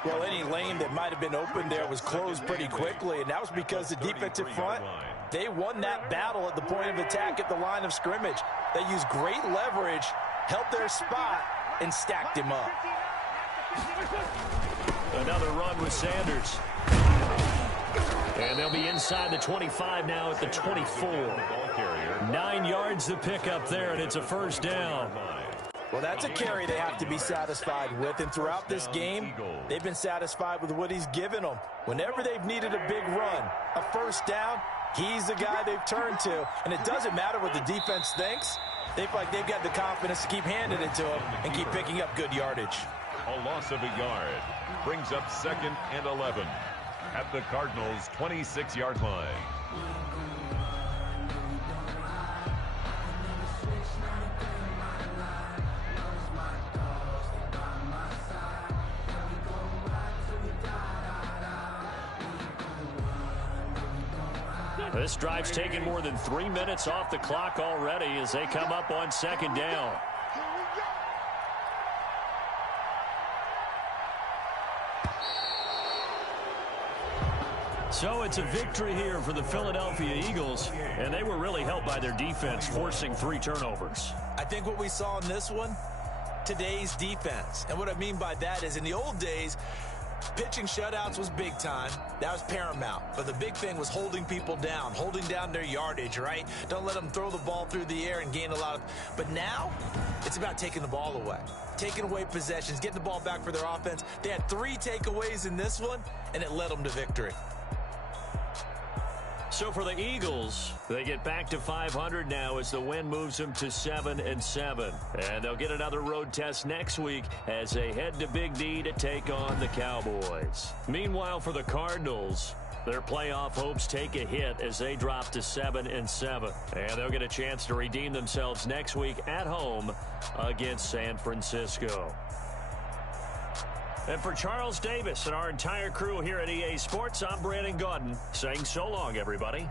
Well, any lane that might have been open there was closed pretty quickly, and that was because the defensive front, they won that battle at the point of attack at the line of scrimmage. They used great leverage, held their spot, and stacked him up. Another run with Sanders. And they'll be inside the 25 now at the 24. 9 yards to pick up there, and it's a first down. Well, that's a carry they have to be satisfied with, and throughout this game, they've been satisfied with what he's given them. Whenever they've needed a big run, a first down, he's the guy they've turned to, and it doesn't matter what the defense thinks. They feel like they've got the confidence to keep handing it to him and keep picking up good yardage. A loss of a yard brings up 2nd and 11 at the Cardinals' 26-yard line. This drive's taken more than 3 minutes off the clock already as they come up on 2nd down. So it's a victory here for the Philadelphia Eagles, and they were really helped by their defense, forcing 3 turnovers. I think what we saw in this one, today's defense. And what I mean by that is in the old days, Pitching shutouts was big time. That was paramount. But the big thing was holding people down, holding down their yardage, right? Don't let them throw the ball through the air and gain a lot of... But now, it's about taking the ball away. Taking away possessions, getting the ball back for their offense. They had 3 takeaways in this one, and it led them to victory. So for the Eagles, they get back to 500 now as the win moves them to 7-7. And they'll get another road test next week as they head to Big D to take on the Cowboys. Meanwhile, for the Cardinals, their playoff hopes take a hit as they drop to 7-7. And they'll get a chance to redeem themselves next week at home against San Francisco. And for Charles Davis and our entire crew here at EA Sports, I'm Brandon Gaudin saying so long, everybody.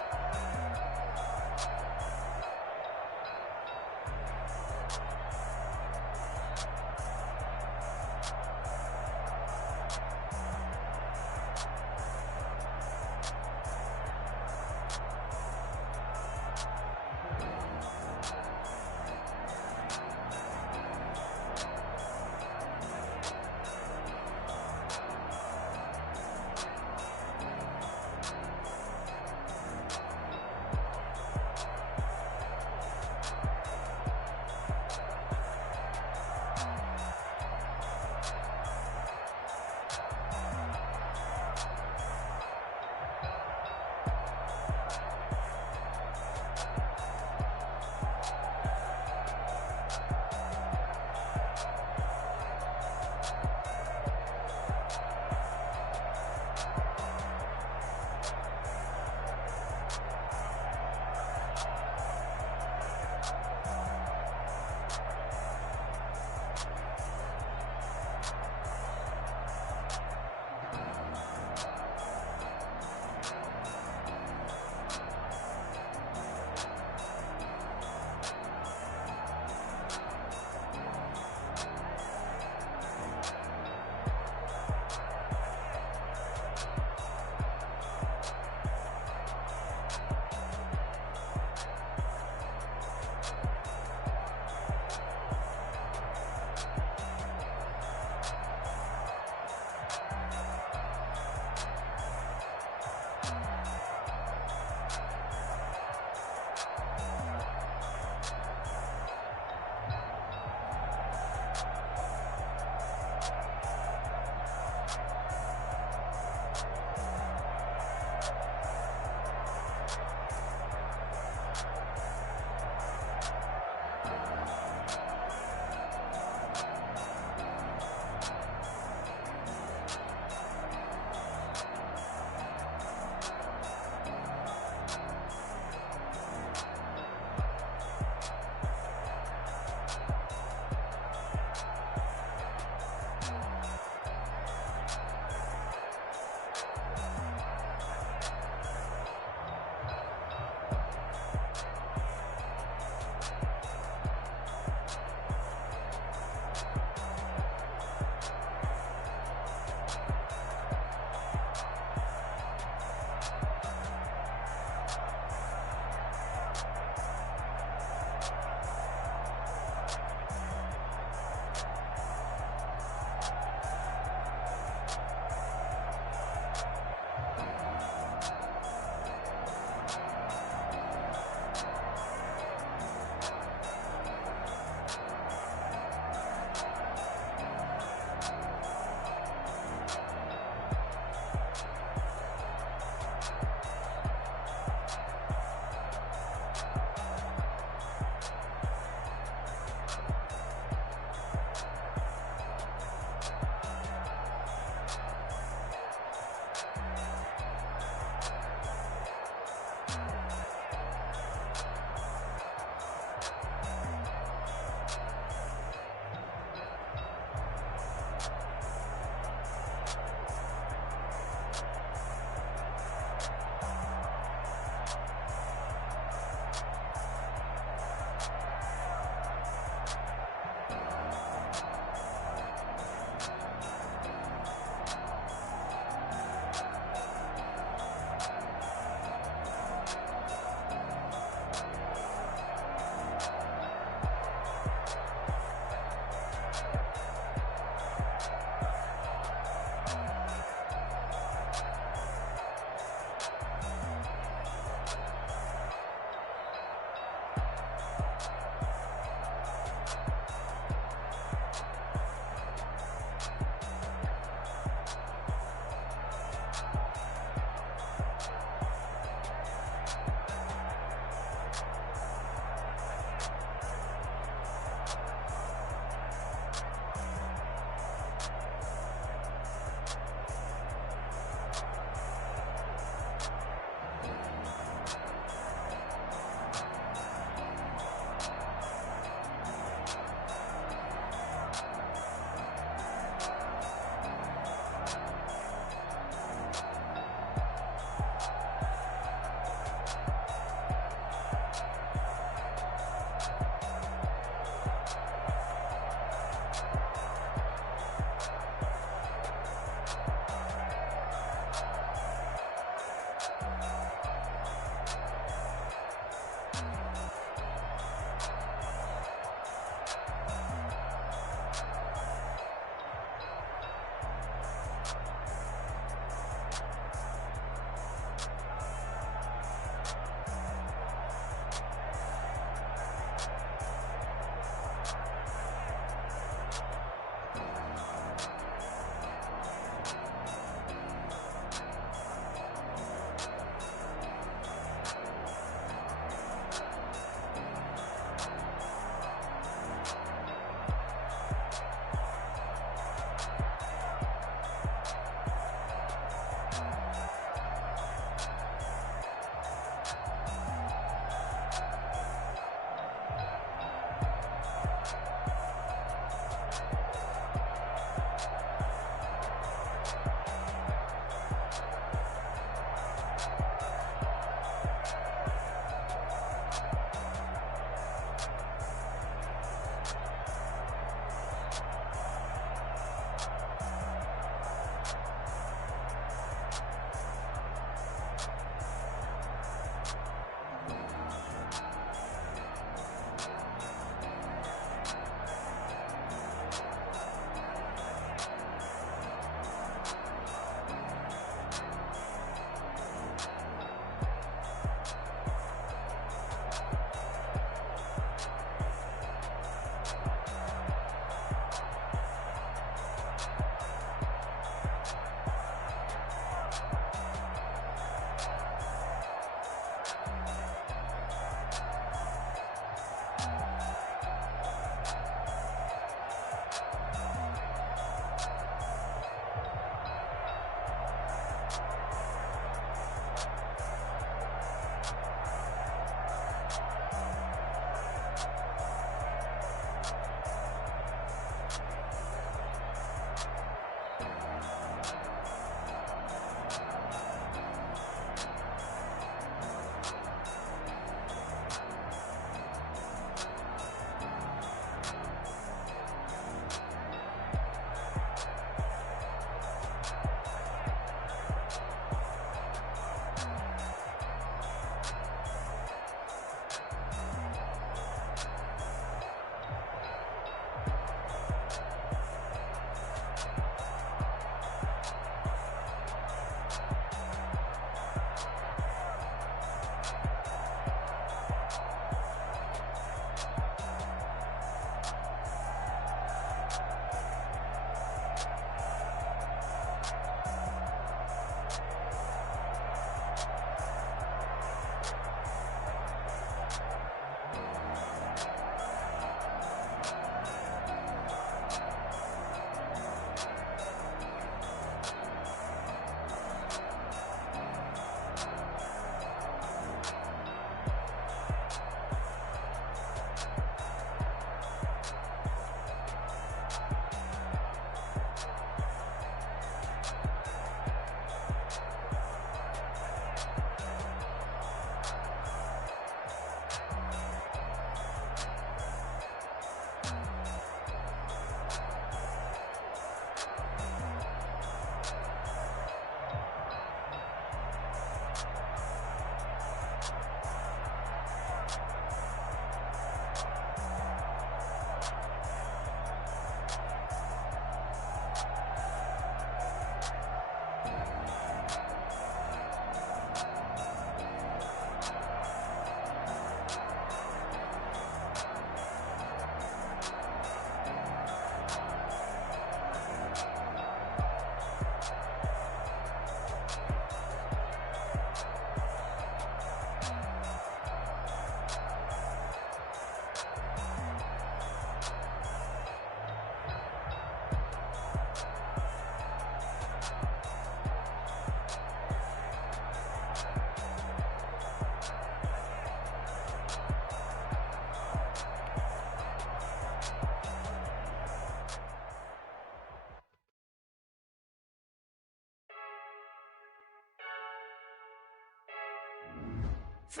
I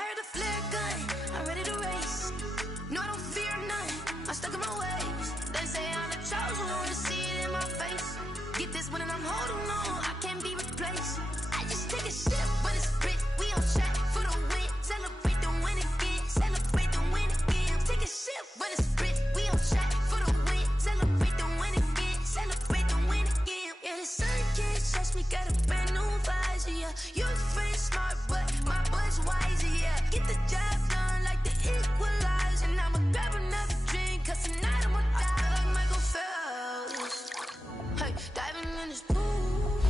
heard the flare gun, I'm ready to race. No, I don't fear none, I'm stuck in my ways. They say I'm the chosen one, to see it in my face. Get this one and I'm holding on, I can't be replaced. I just take a sip, but it's spit, we on track for the win. Celebrate the win again, celebrate the win again. Take a sip, but it's spit, we on track for the win. Celebrate the win again, celebrate the win again. Yeah, the sun can't touch me, got a brand new visor, yeah. You friend smart, but my butt's wiser, yeah. Get the job done like the equalizer. And I'ma grab another drink, cause tonight I'ma die. I feel like Michael Phelps, hey, diving in this pool.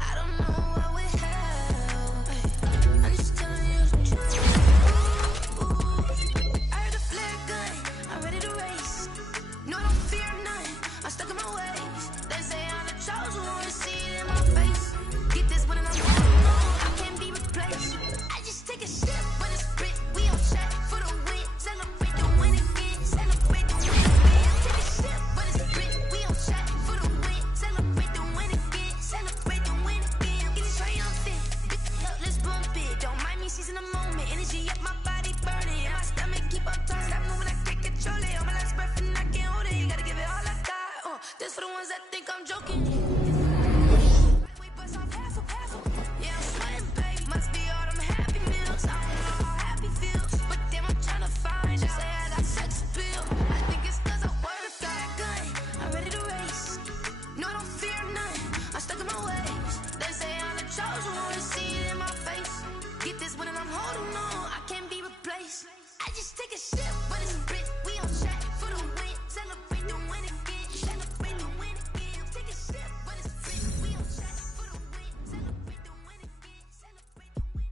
I don't know what would help, hey. I'm just telling you the truth. I heard the flare gun, I'm ready to race. No, I don't fear none, I'm stuck in my ways. They say I'm the chosen one, to see it in my face. Get this one and I'm holding on, I can't be replaced. I just take a sip, but it's spit, we on track for the win. Celebrate the win again, celebrate the win again. Take a sip, but it's spit, we on track for the win. Celebrate the win again, celebrate the win again. Get it triumphant, look, let's bump it. Don't mind me seizing the moment, energy up my body burning. And my stomach keep on turning, stop moving, I can't control it. On my last breath and I can't hold it, you gotta give it all I got. This for the ones that think I'm joking. Yeah, I'm sweating, baby. Must be all them happy meals. I don't know how happy feels, but damn, I'm trying to find out. Say I got sex appeal. I think it's cause I work a gun. I'm ready to race. No, I don't fear none. I'm stuck in my ways. They say I'm the chosen one, to see it in my face. Get this one and I'm holding on, I can't be replaced. I just take a sip, but it's spit. We on track for the win. Celebrate the win again. Celebrate the win again. Take a sip, but it's spit. We on track for the win. Celebrate the win again. Celebrate the win.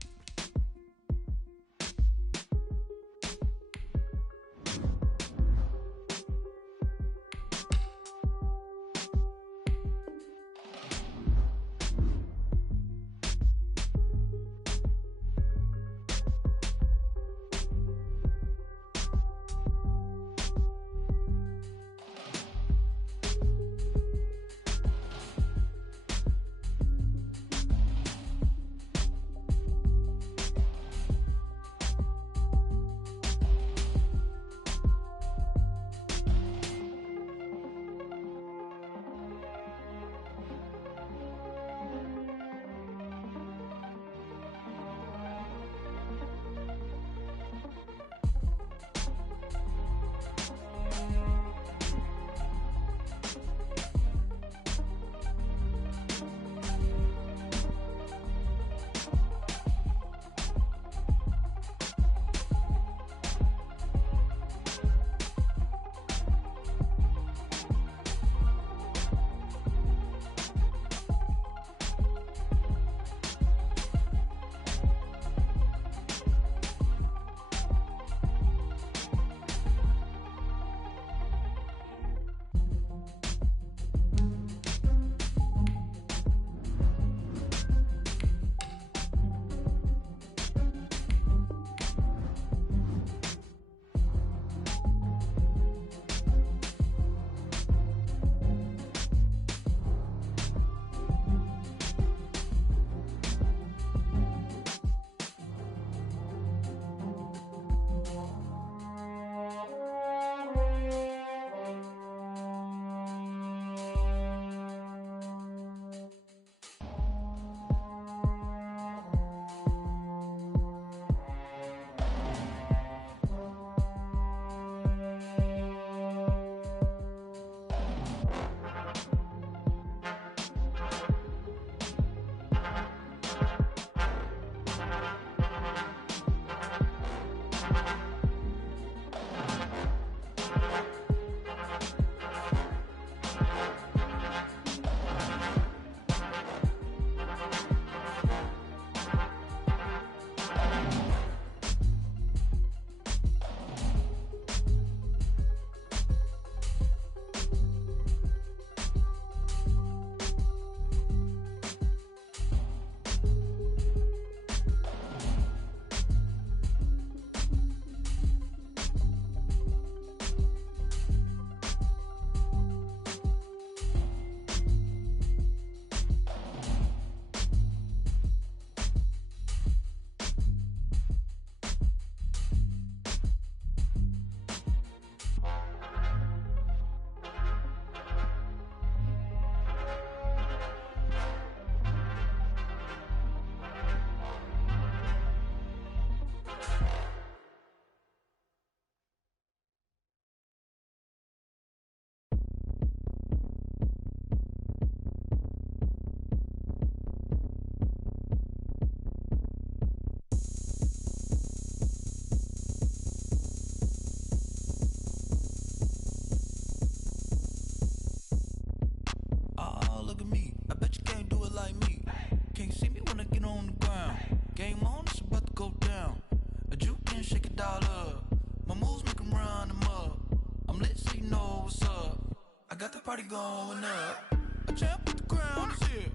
party going up. A champ with the crown is here.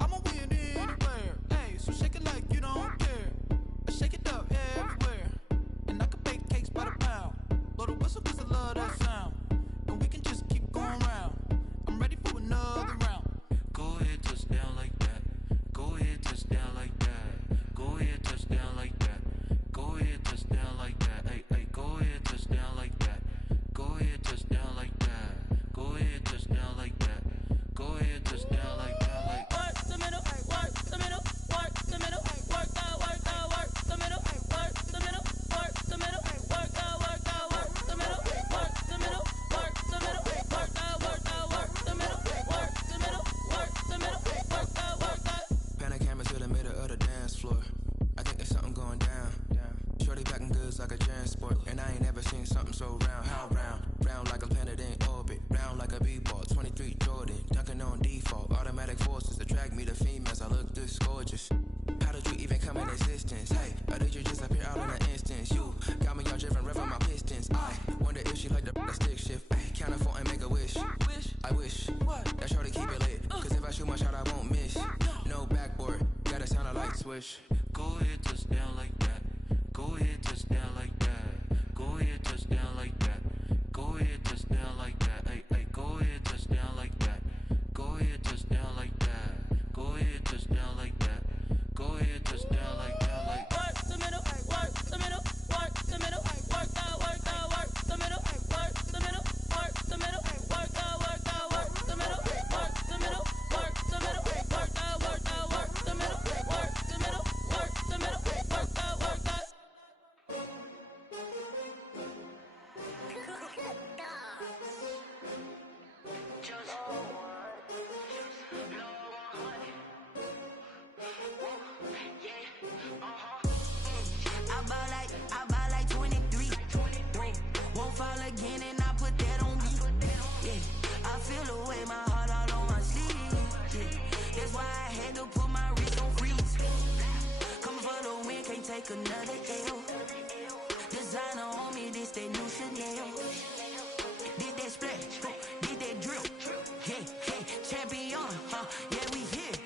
I'ma win anywhere. Hey, so shake it like you don't care. I shake it up everywhere. And I can bake cakes by the pound. Blow the whistle 'cause I love that sound. And we can just keep going round. I'm ready for another round. Go ahead, touch down like that. Go ahead, touch down like that. Go ahead, touch down like that. Go ahead, touch down like that. Hey, hey, go ahead, touch down like that. Go ahead, touch down like that. Go ahead, touch down like that. Go ahead, touch down like that. Like Work the middle, work the middle, work the middle, work out, work out, work the middle, work the middle, work the middle, work out, work out, work the middle, work the middle, work the middle, work out, work out, work the middle, work the middle, work the middle, work out, work out. Pan the camera to the middle of the dance floor. I think there's something going down. Shorty packing goods like a transport, and I ain't never seen something so round. How round? Round like a planet in orbit. Round like a b-ball. 23 Jordan, dunking on default. Automatic forces attract me to females. I look this gorgeous. How did you even come in existence? Hey, or did you just appear out in an instance? You got me all driven, revving my pistons. I wonder if she like the stick shift. Ay, count a four and make a wish. I wish that shorty keep it lit. 'Cause if I shoot my shot, I won't miss. No backboard, gotta sound a light switch. go ahead, touch down like that. Go ahead, touch down like that. Go ahead, touch down like that. Go ahead, touch down like that. Hey, hey, go ahead, touch down like that. Go ahead, touch down like that. Go ahead, touch down like that. Go ahead, touch down like that. Like Work the middle, work the middle, work the middle, work out, work out, work the middle, work the middle, work the middle, work out, work out, work the middle, work the middle, work the middle, work out, work out, work the middle, work the middle, work the middle, work out, work out. I buy like 23. Won't fall again and I put that on me. Yeah, I feel away my heart all on my sleeve. Yeah, that's why I had to put my wrist on freeze. Coming for the win, can't take another L. Designer on me, this that new Chanel. Did that splash, did that drill. Yeah, yeah, champion, yeah, we here.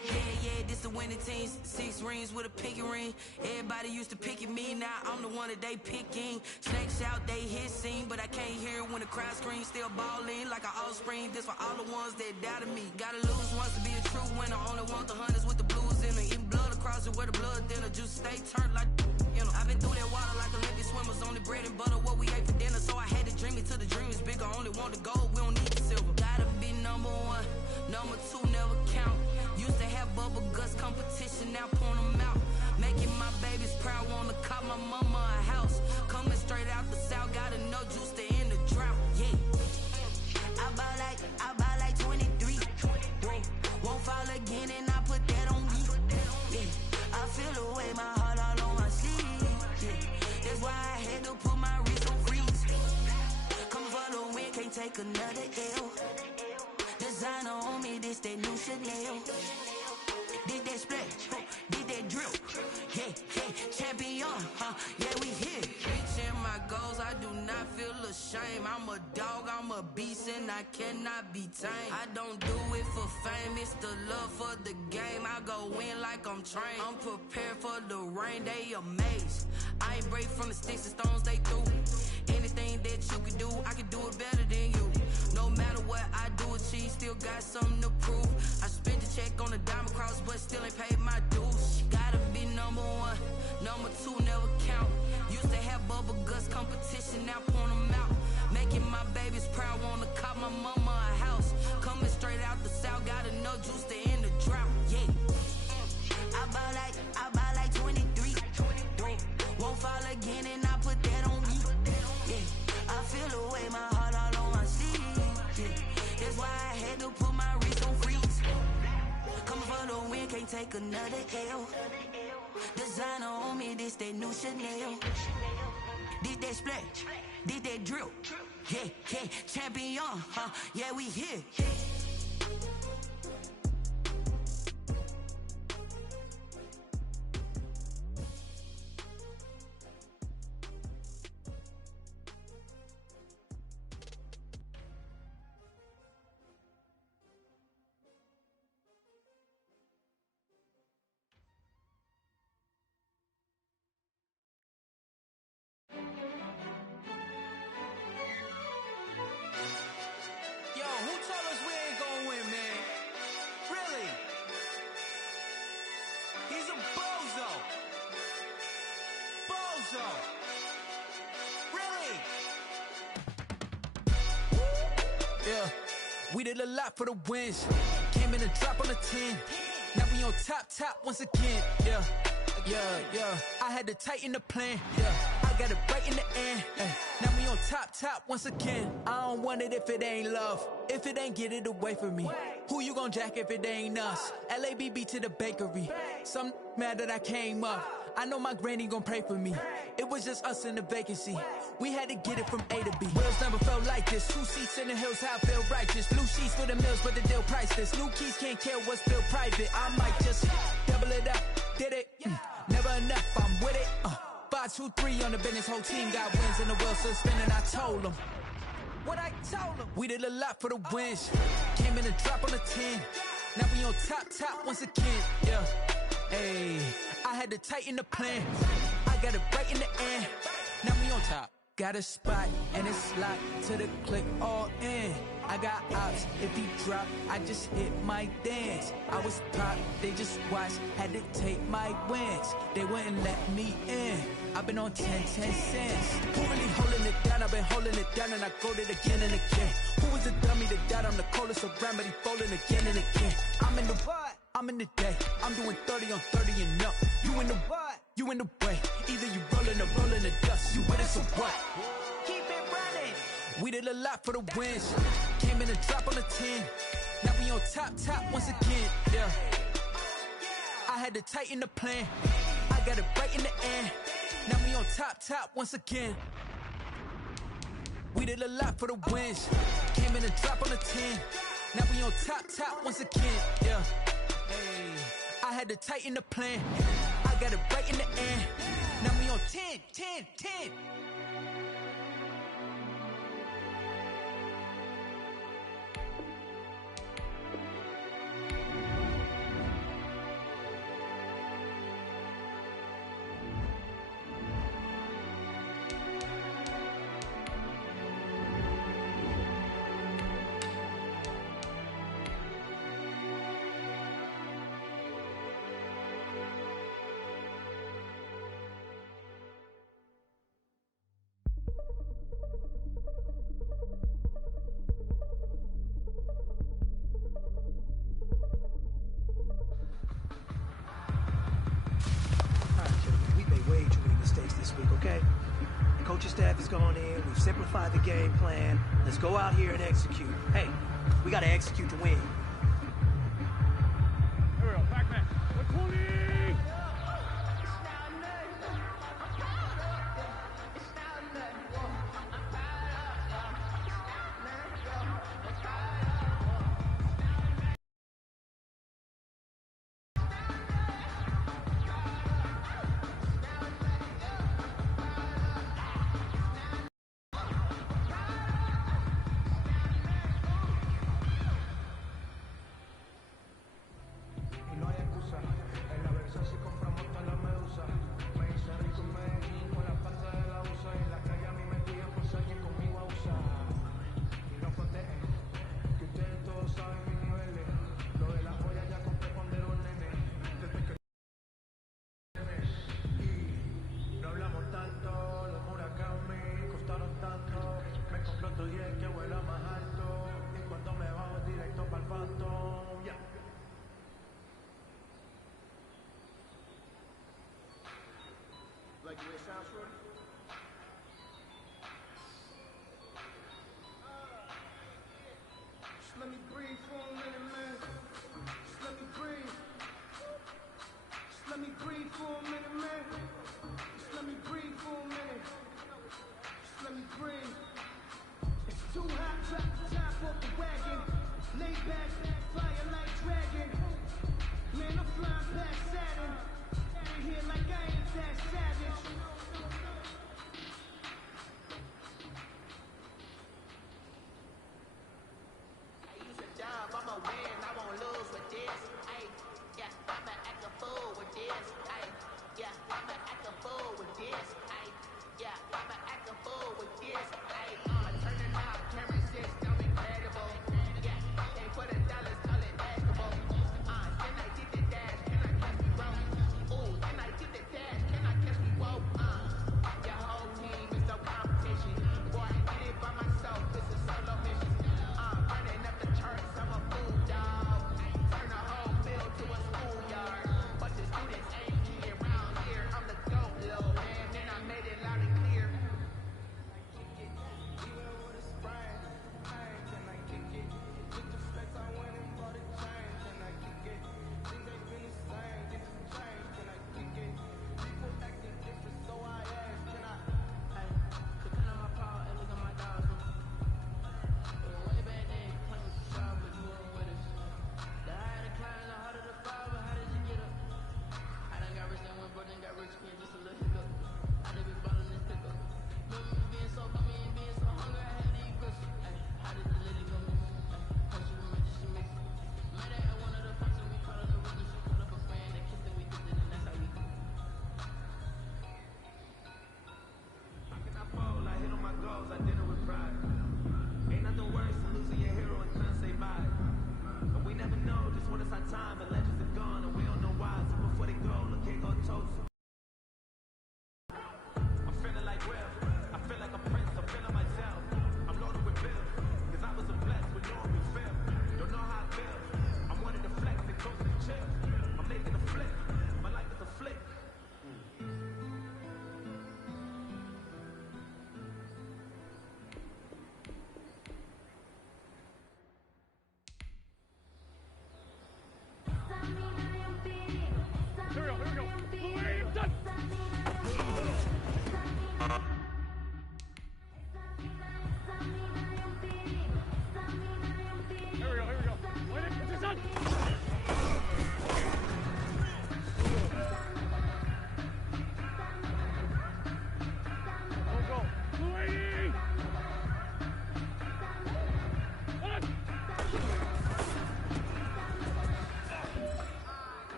Yeah, this the winning team. 6 rings with a pinky ring. Everybody used to pick at me, now I'm the one that they picking. Snakes out, they hit scene, but I can't hear it when the crowd screams. Still balling like an offspring. This for all the ones that doubted me. Gotta lose once to be a true winner. Only want the hunters with the blues in it. Eating blood across it where the blood thinner. Juice stay turned like, you know. I've been through that water like Olympic swimmers. Only bread and butter, what we ate for dinner. So I had to dream it till the dream is bigger. Only want the gold, we don't need the silver. Gotta be number 1, number 2 never count. Used to have bubble guts competition, now point them out. Making my babies proud, wanna cop my mama a house. Coming straight out the south, gotta know juice to end the drought. Yeah, I buy like 23. Won't fall again and I put that on me. Yeah, I feel away my heart all on my sleeve. Yeah, that's why I had to put my wrist on freeze. Coming for the win, can't take another L. Designer on me, this that new Chanel. Did that splash, did that drill. Yeah, yeah, champion, yeah, we here. Reaching my goals, I do not feel ashamed. I'm a dog, I'm a beast, and I cannot be tamed. I don't do it for fame, it's the love for the game. I go in like I'm trained. I'm prepared for the rain, they amazed. I ain't break from the sticks and stones they threw. Anything that you can do, I can do it better than you. No matter what I do, achieve, still got something to prove. I spent the check on the diamond cross, but still ain't paid my dues. Gotta be number 1, number 2 never count. Used to have bubble guts competition, now point them out. Making my babies proud, wanna cop my mama a house. Coming straight out the south, gotta know juice to end the drought. Yeah, I buy like 23. Won't fall again and I put that on me. Yeah, I feel away my heart all on my sleeve. Yeah, that's why I had to put my wrist on freeze. Coming for the win, can't take another L. Designer on me, this that new Chanel. Did that splash, did that drill. Yeah, yeah, champion, yeah, we here. Really? Yeah, we did a lot for the wins. Came in a drop on the 10. Now we on top once again. Yeah. I had to tighten the plan. Yeah, I got it right in the end. Now we on top once again. I don't want it if it ain't love. If it ain't, get it away from me. Who you gon' jack if it ain't us? LABB to the bakery. Some mad that I came up. I know my granny gon' pray for me. It was just us in the vacancy. We had to get it from A to B. Wheels never felt like this. 2 seats in the hills, how I feel righteous. Blue sheets for the mills, but the deal priceless. New keys can't kill what's built private. I might just double it up. Did it? Never enough, I'm with it. 5, 2, 3 on the business. Whole team got wins and the wheels still spinning. I told them what I told them. We did a lot for the wins. Came in a drop on the 10. Now we on top once again. Yeah. Hey, I had to tighten the plan. I got it right in the end. Now we on top. Got a spot and it's locked to the click all in. I got ops, if he drop, I just hit my dance. I was pop, they just watched, had to take my wins. They wouldn't let me in. I've been on 10 cents. Who really holding it down? I've been holding it down and I go it again and again. Who was the dummy that died? I'm the coldest around, but he folding again and again. I'm in the what? I'm in the day. I'm doing 30 on 30 and up. You in the what? You in the way. Either you rolling or rolling the dust. You with us or what? Keep it running. We did a lot for the wins. Came in a drop on the 10. Now we on top once again. Yeah. I had to tighten the plan. I got it right in the end. Now we on top once again. We did a lot for the wins. Came in a drop on the 10. Now we on top once again. Yeah. Hey, I had to tighten the plan. I got it right in the end. Now we on 10. Okay? The coaching staff has gone in. We've simplified the game plan. Let's go out here and execute. Hey, we got to execute to win. Here we go. Back man. Like the way it sounds, Shorty? Just let me breathe for a minute, man. Just let me breathe. Just let me breathe for a minute, man. Just let me breathe for a minute. Just let me breathe. It's too hot, drop the top off the wagon. Lay back, fire like dragon. Man, I'm flying past Saturn. Out here like I ain't that savage. I use a job, I'ma win, I won't lose with this. Ay, yeah, I'ma act a fool with this. Ay, yeah, I'ma act a fool with this. Ay, yeah, I'ma act a fool with this. Ay, turning out camera system incredible. Yeah, they put $1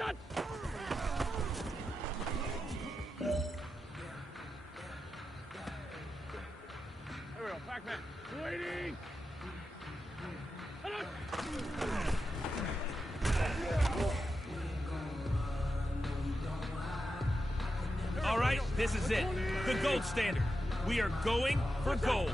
There we go, Pac-Man. Lady! All right, this is it. The gold standard. We are going for gold.